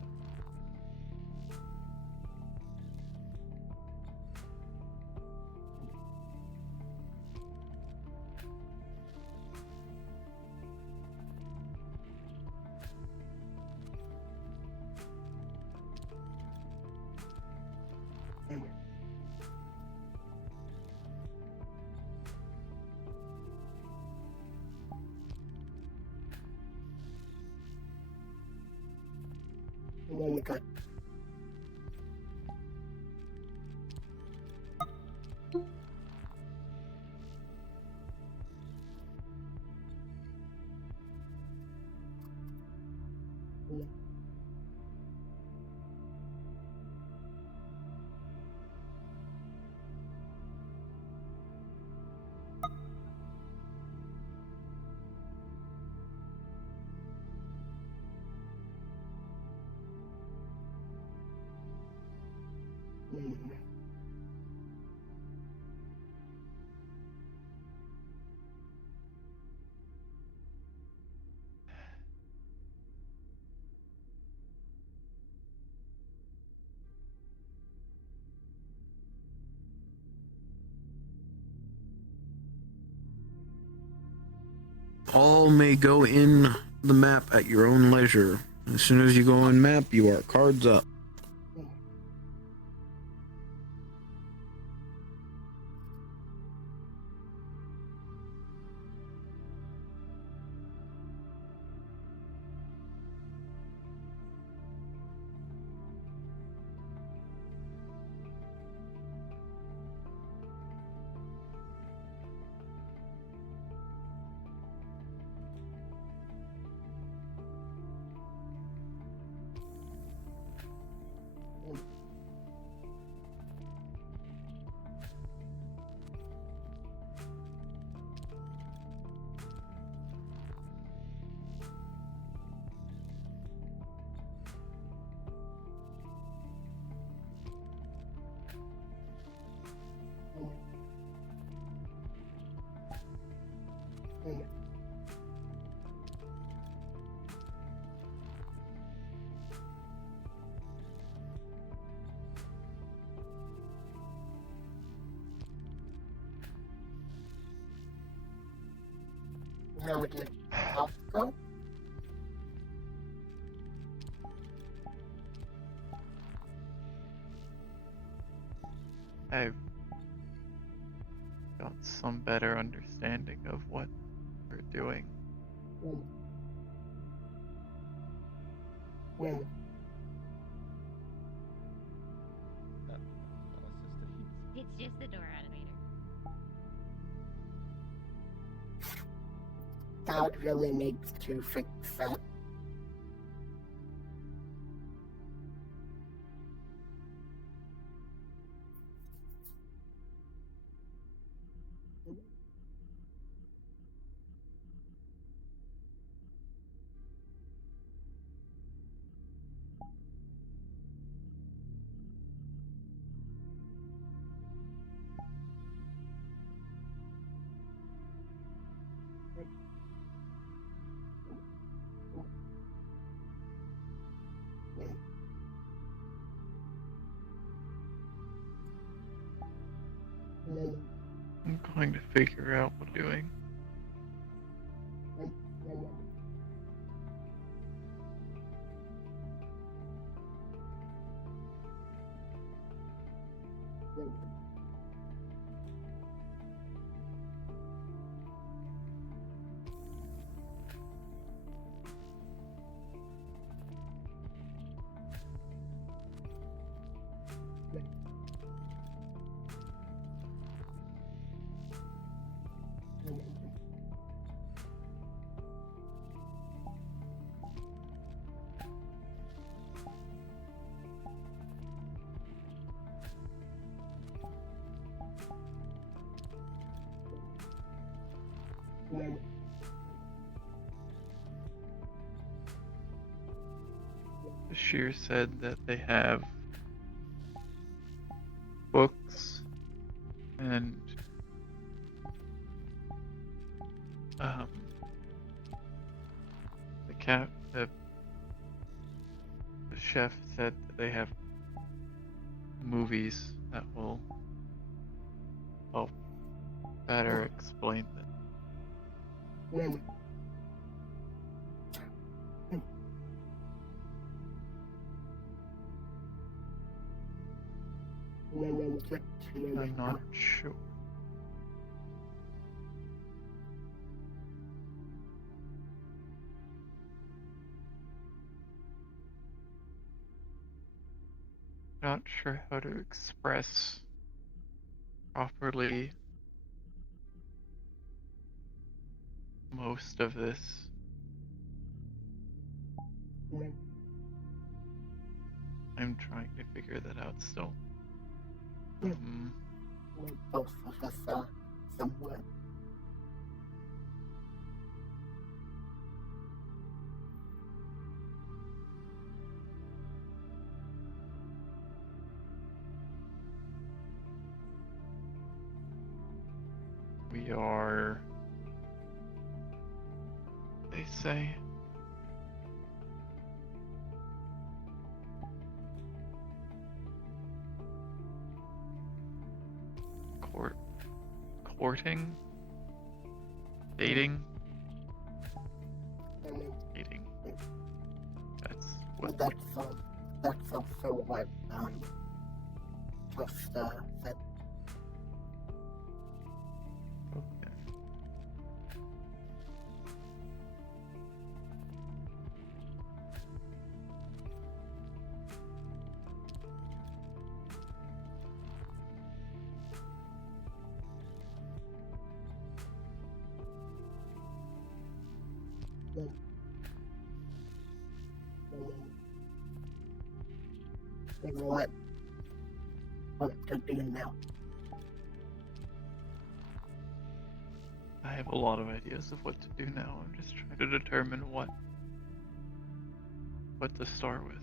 Oh my god. All may go in the map at your own leisure. As soon as you go on map, you are cards up. Now we can go. I've got some better understanding of what we're doing. It's just the door animator. That really needs to fix that. I'm going to figure out what we're doing. Bashir said that they have books and the chef said that they have movies that will help better explain them. I'm not sure. Not sure how to express properly most of this. I'm trying to figure that out still. Both of us are somewhere. We are, they say, courting, dating. That's what. That's also what Costa said. Okay. What to do now? I have a lot of ideas of what to do now. I'm just trying to determine what to start with.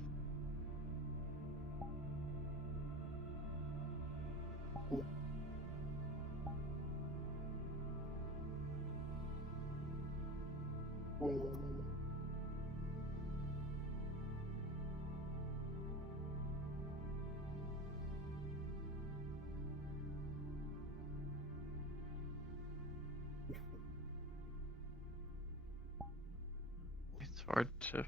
It's hard to.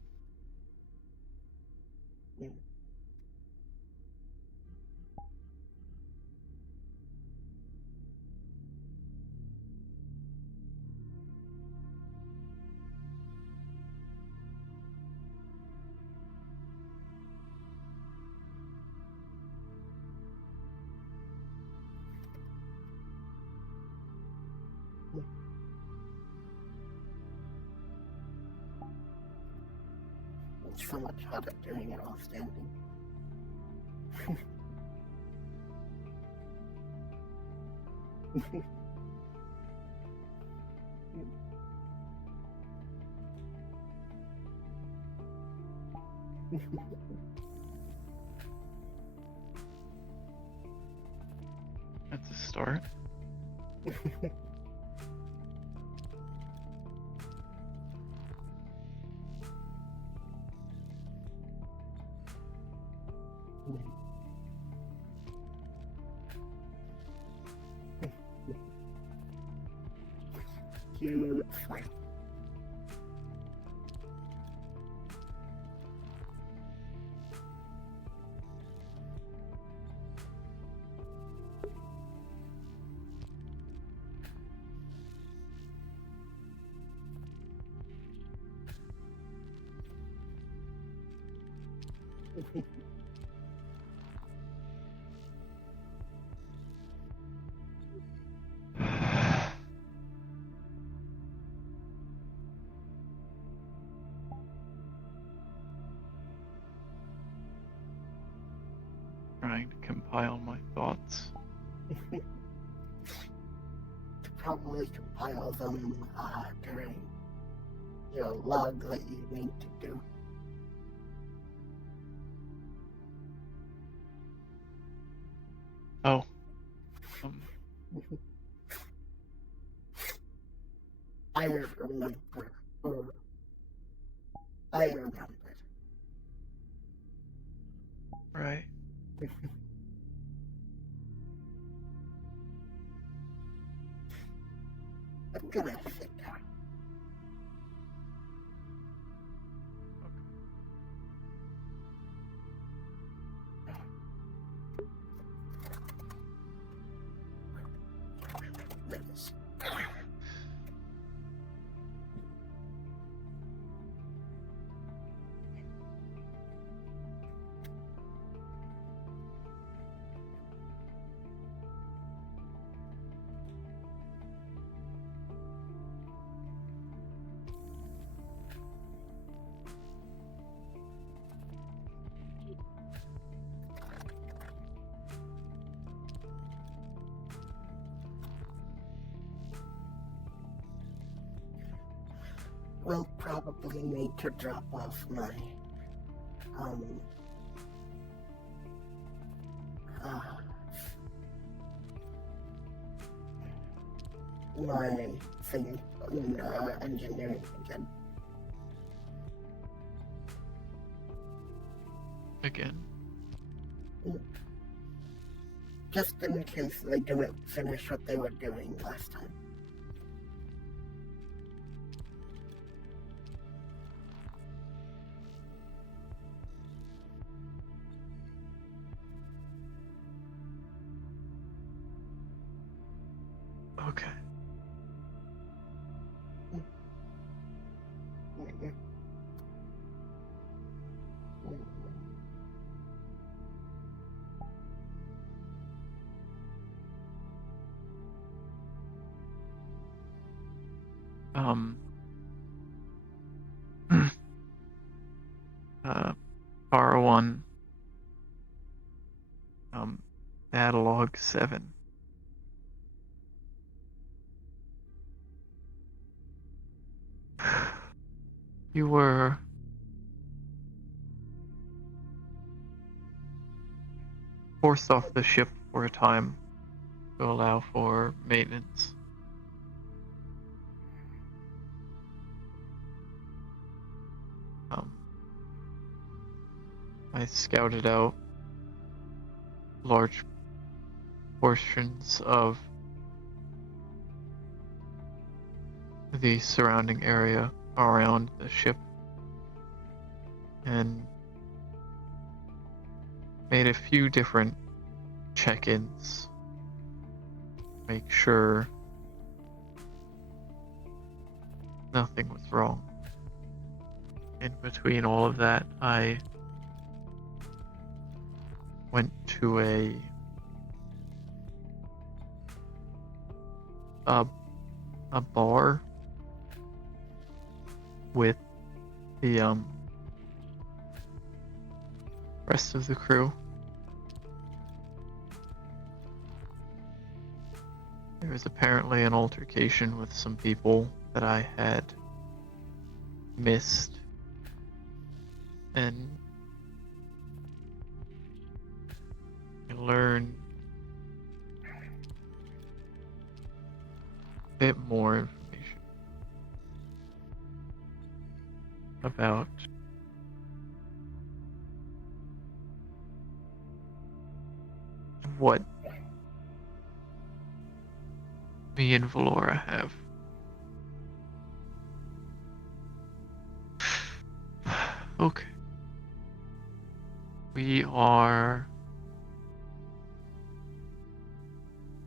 It's so much harder doing it while standing. That's a start. Trying to compile my thoughts. Probably compile them during your log that you need to do. Oh. I remember. I remember. Right. I'm gonna sit down. We'll probably need to drop off my my thing in engineering again. Again? Just in case they didn't finish what they were doing last time. Okay. Bar 1, Catalog 7. You were forced off the ship for a time to allow for maintenance. I scouted out large portions of the surrounding area around the ship and made a few different check-ins. Make sure nothing was wrong. In between all of that, I went to a bar with the rest of the crew. There was apparently an altercation with some people that I had missed, and I learned a bit more information about what me and Valora have. Okay. We are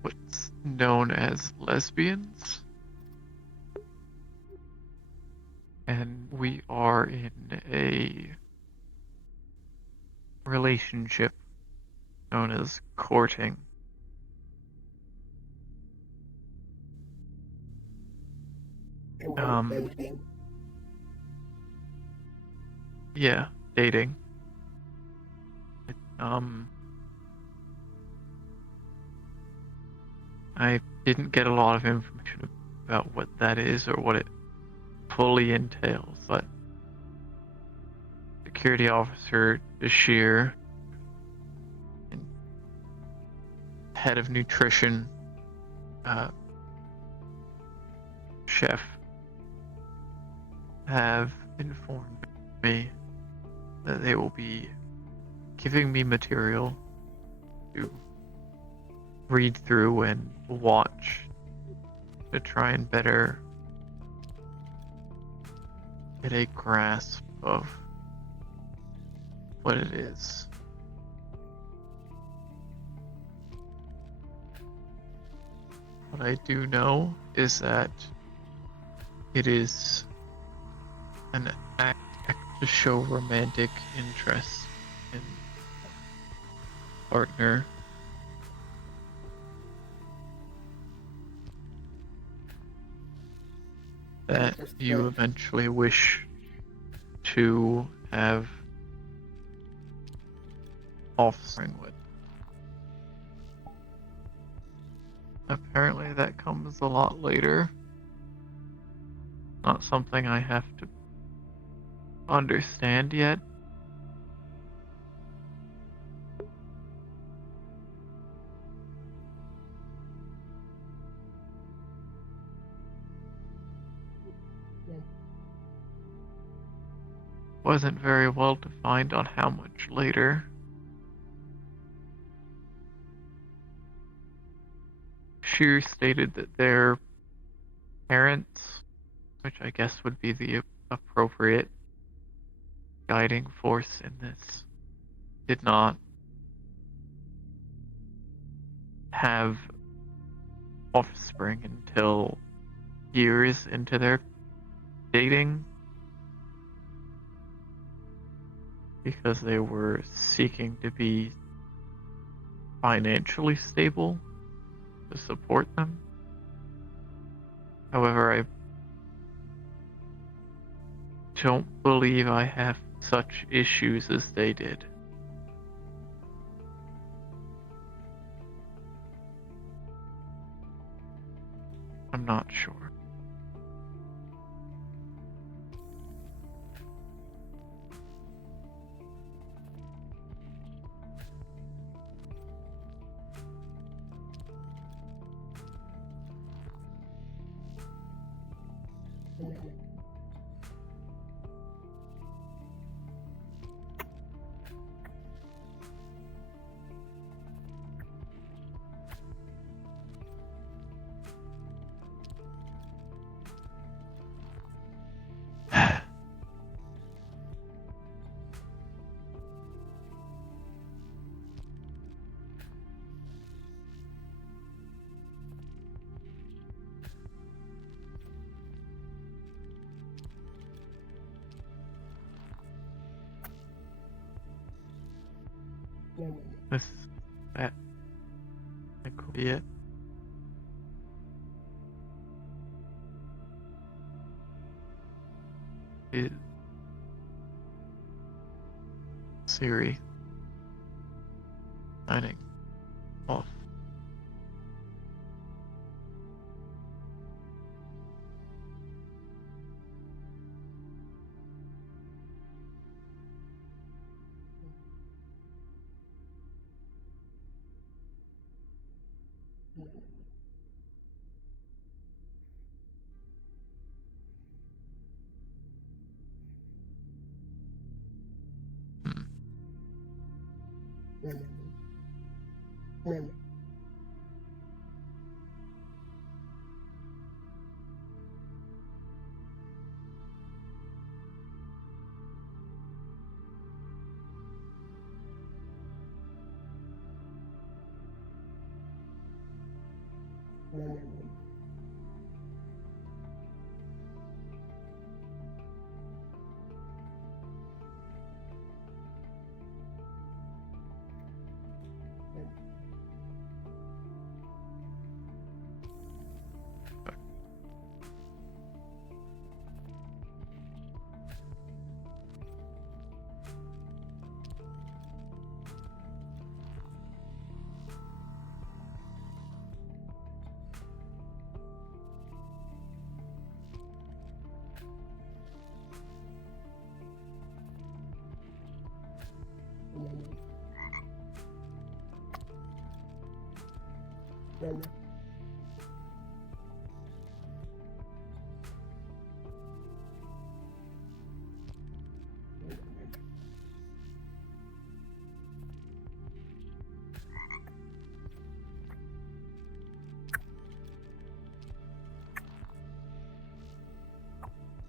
what's known as lesbians. And we are in a relationship known as courting. Yeah, dating. I didn't get a lot of information about what that is or what it fully entails, but security officer Bashir and head of nutrition chef have informed me that they will be giving me material to read through and watch to try and better get a grasp of what it is. What I do know is that it is an act to show romantic interest in partner. That you eventually wish to have offspring with. Apparently that comes a lot later. Not something I have to understand yet. Wasn't very well defined on how much later. Shear stated that their parents, which I guess would be the appropriate guiding force in this, did not have offspring until years into their dating because they were seeking to be financially stable to support them. However, I don't believe I have such issues as they did. I'm not sure. That could be it. Siri signing off.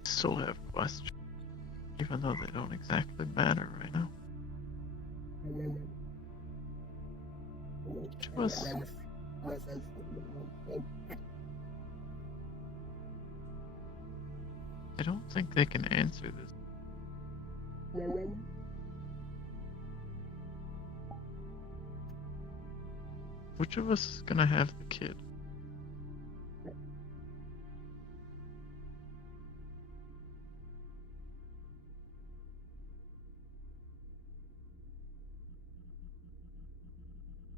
Still have questions, even though they don't exactly matter right now. I don't think they can answer this. Which of us is gonna have the kid?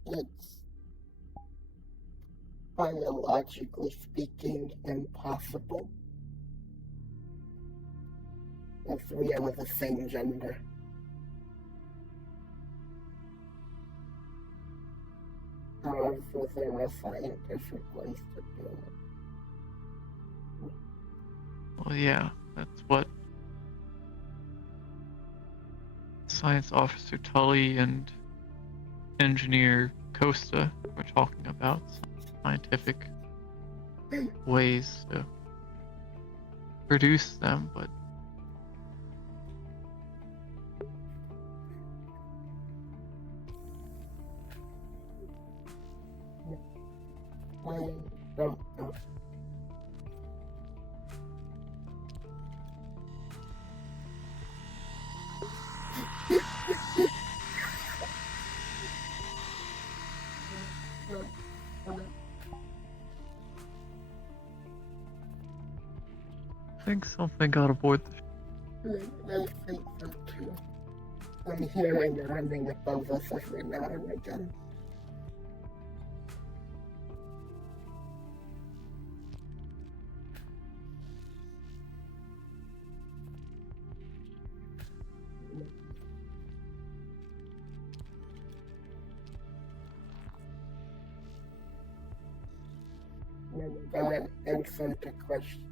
It's biologically speaking impossible if we are the same gender. However, there are scientific ways to do it. Well, yeah, that's what Science Officer Tully and Engineer Costa were talking about. Scientific ways to produce them, but think something got aboard the I think so too. I'm hearing the running above us every now and again. That answered the question.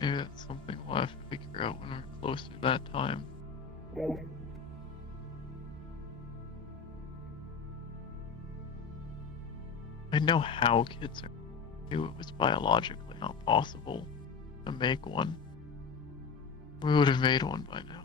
Maybe that's something we'll have to figure out when we're close to that time. I know how kids are. I knew it was biologically not possible to make one. We would have made one by now.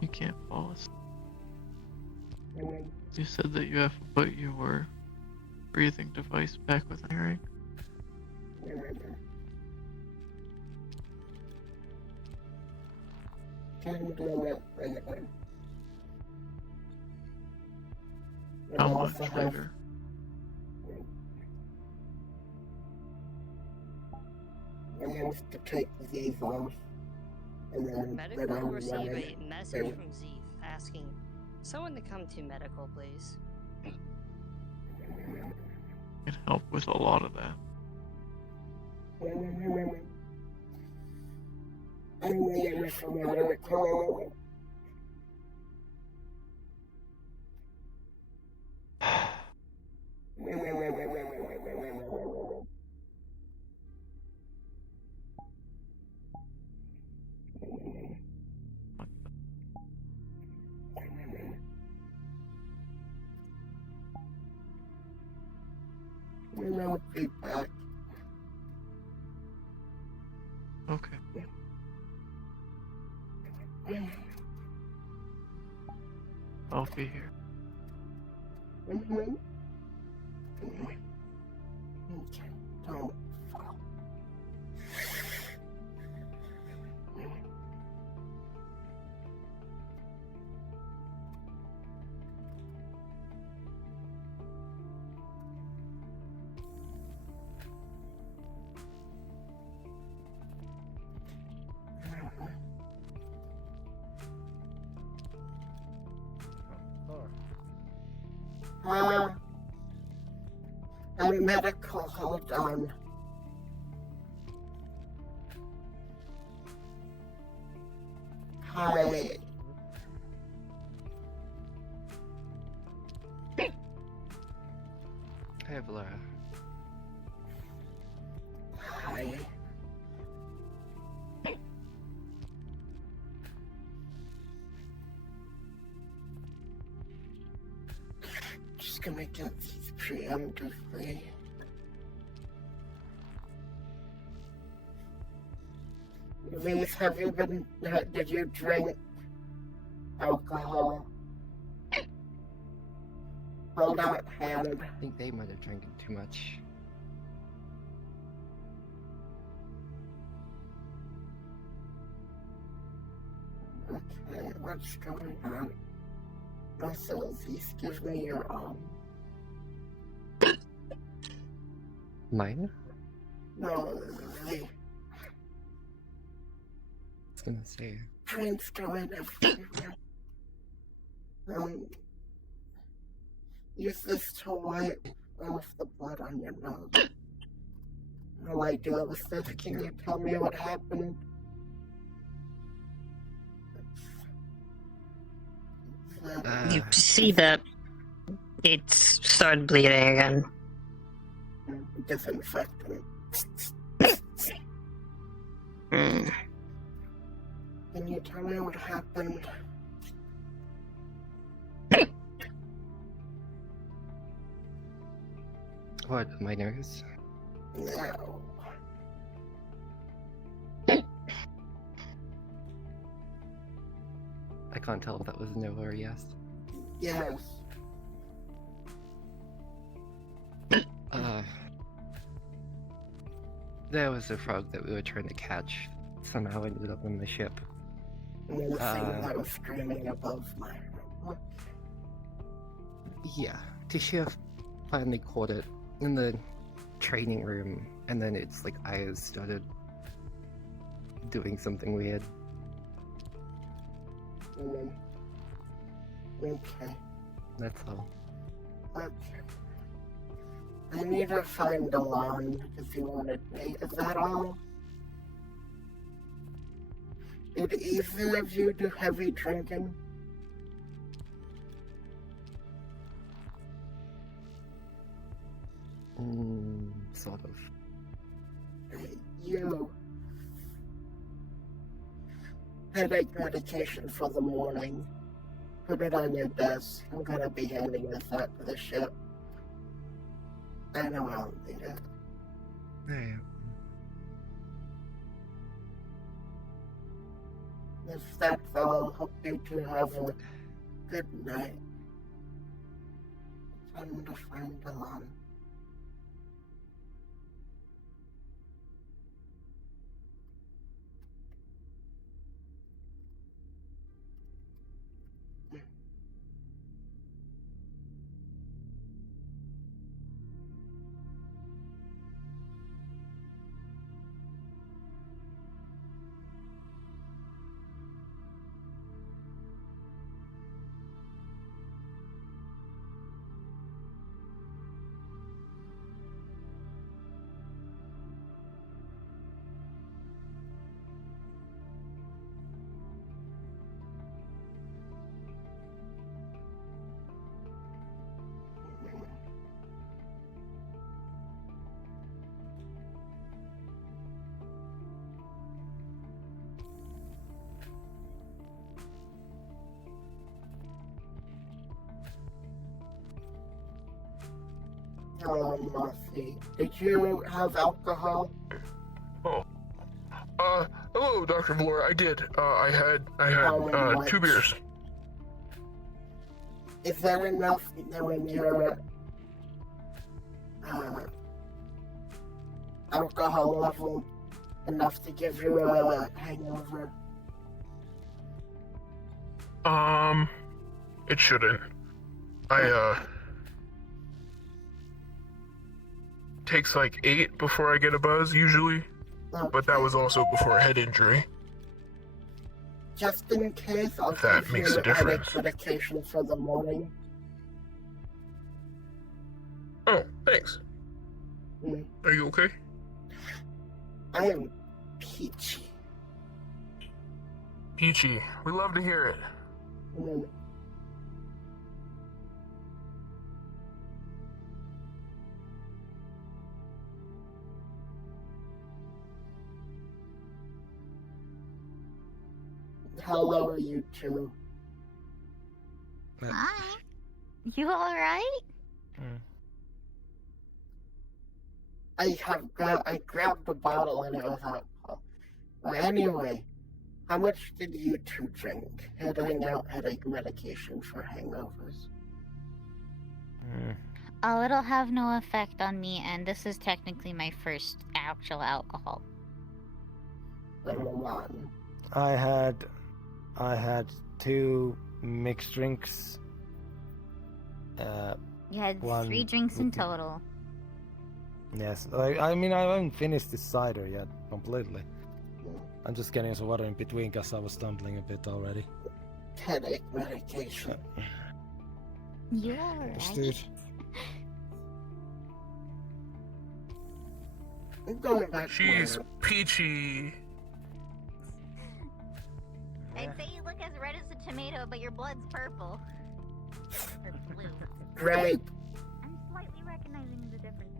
You can't fall asleep. You said that you have to put your breathing device back with hearing. How much later? I have to take these off. And then Medical will receive a message from Zeef asking someone to come to medical, please. Can help with a lot of that. We'll be back. Okay. I'll be here. I'm medical, hold on. Hi. Hey, Valoria. Hi. Just gonna get these preemptively. Lise, have you been, did you drink alcohol? Hold out hand. I think they might have drank too much. Okay, what's going on? Please give me your Mine? No, the I was gonna say. drinks going everywhere. Use this to wipe off the blood on your nose. No idea with this. Can you tell me what happened? You see that it's started bleeding again. Disinfectant. Hmm. Can you tell me what happened? What, my nose? No. I can't tell if that was no or yes. Yes. There was a frog that we were trying to catch. Somehow ended up on the ship. And then the thing that was screaming above my room. Yeah, Tishia finally caught it in the training room, and then its like eyes started doing something weird. Okay. That's all. Okay. I need to find Alon because he wanted me. Is that all? Did either of you do heavy drinking? Sort of. You. Headache medication for the morning. Put it on your desk. I'm gonna be handing this out to the ship. I know I'll need it. Hey. If that's all, hope you two have a good night. Time to find Alon. Marcy, did you have alcohol? Oh. Hello, Dr. Valoria. I did. I had 2 beers. Is that enough when your alcohol level enough to give you a hangover? It shouldn't. Takes like 8 before I get a buzz, usually. But that was also before a head injury. Just in case, I'll That give makes you a difference. headache medication for the morning. Oh, thanks. Are you okay? I am peachy. Peachy. We love to hear it. How are you two? Hi. You alright? I grabbed the bottle and it was alcohol. Well, anyway, how much did you two drink? Handing out headache medication for hangovers. Oh, it'll have no effect on me, and this is technically my first actual alcohol. I had I had 2 mixed drinks. You had One 3 drinks in total. Yes, I mean I haven't finished this cider yet completely. I'm just getting some water in between because I was stumbling a bit already. Headache medication. You're alright. Understood. I'm going back to She's work. peachy. I'd say you look as red as a tomato, but your blood's purple. Or blue. Great. I'm slightly recognizing the differences.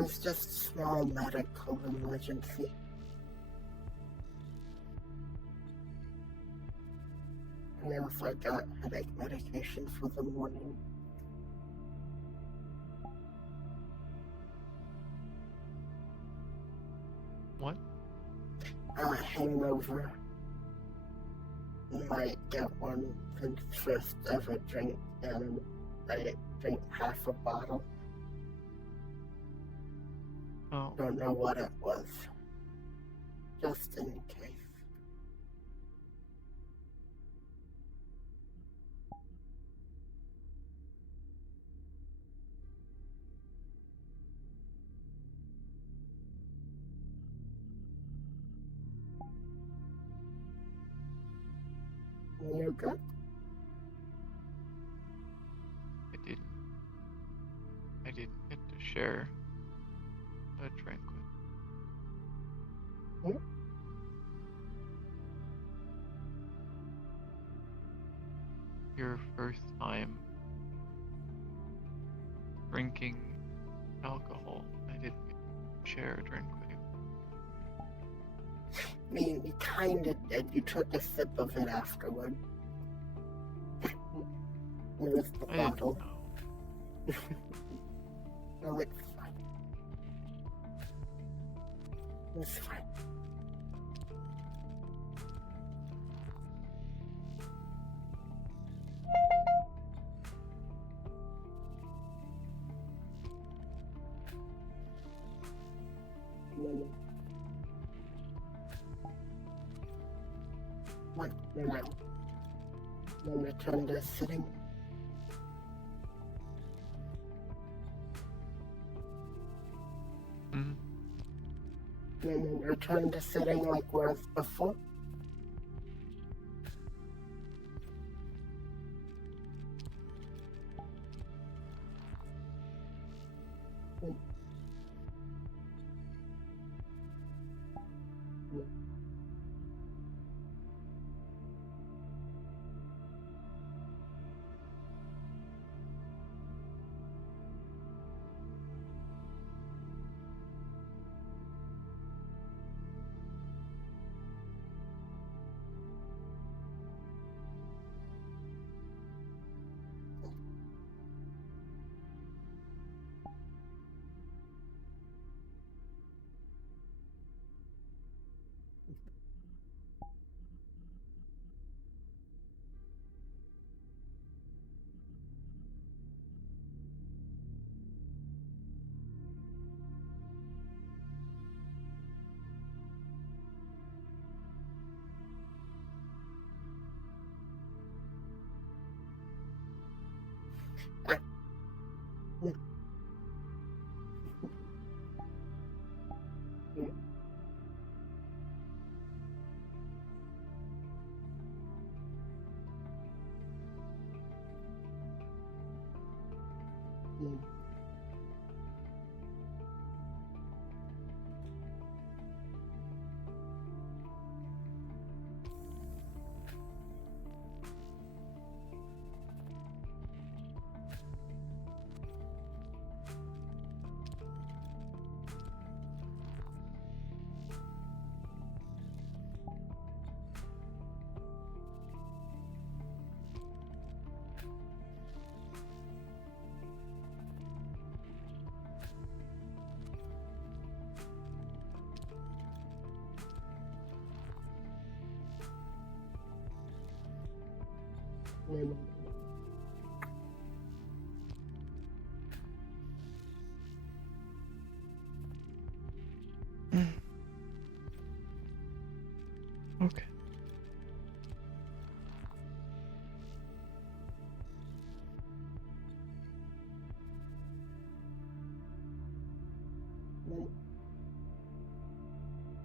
It's just a small medical emergency. And then if I got headache medication for the morning. What? Hangover. Might get one since first ever drink, and I drink half a bottle. Oh. Don't know what it was. Just in case. You good? I didn't get to share a drink with. Your first time drinking alcohol. I didn't get to share a drink with you. I mean, you kinda did. You took a sip of it afterward. It was the I didn't bottle. know. No, it's fine. It's fine. What? Then return to sitting. Mm-hmm. Then return to sitting like was before. Okay.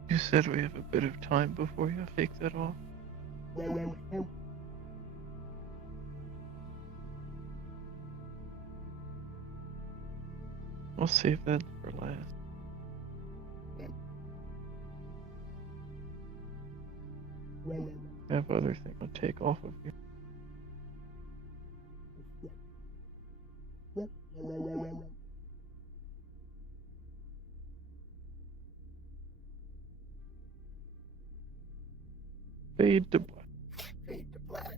You said we have a bit of time before you take that off. I'll save that for last. I have other things I'll take off of you. Fade to black. Fade to black.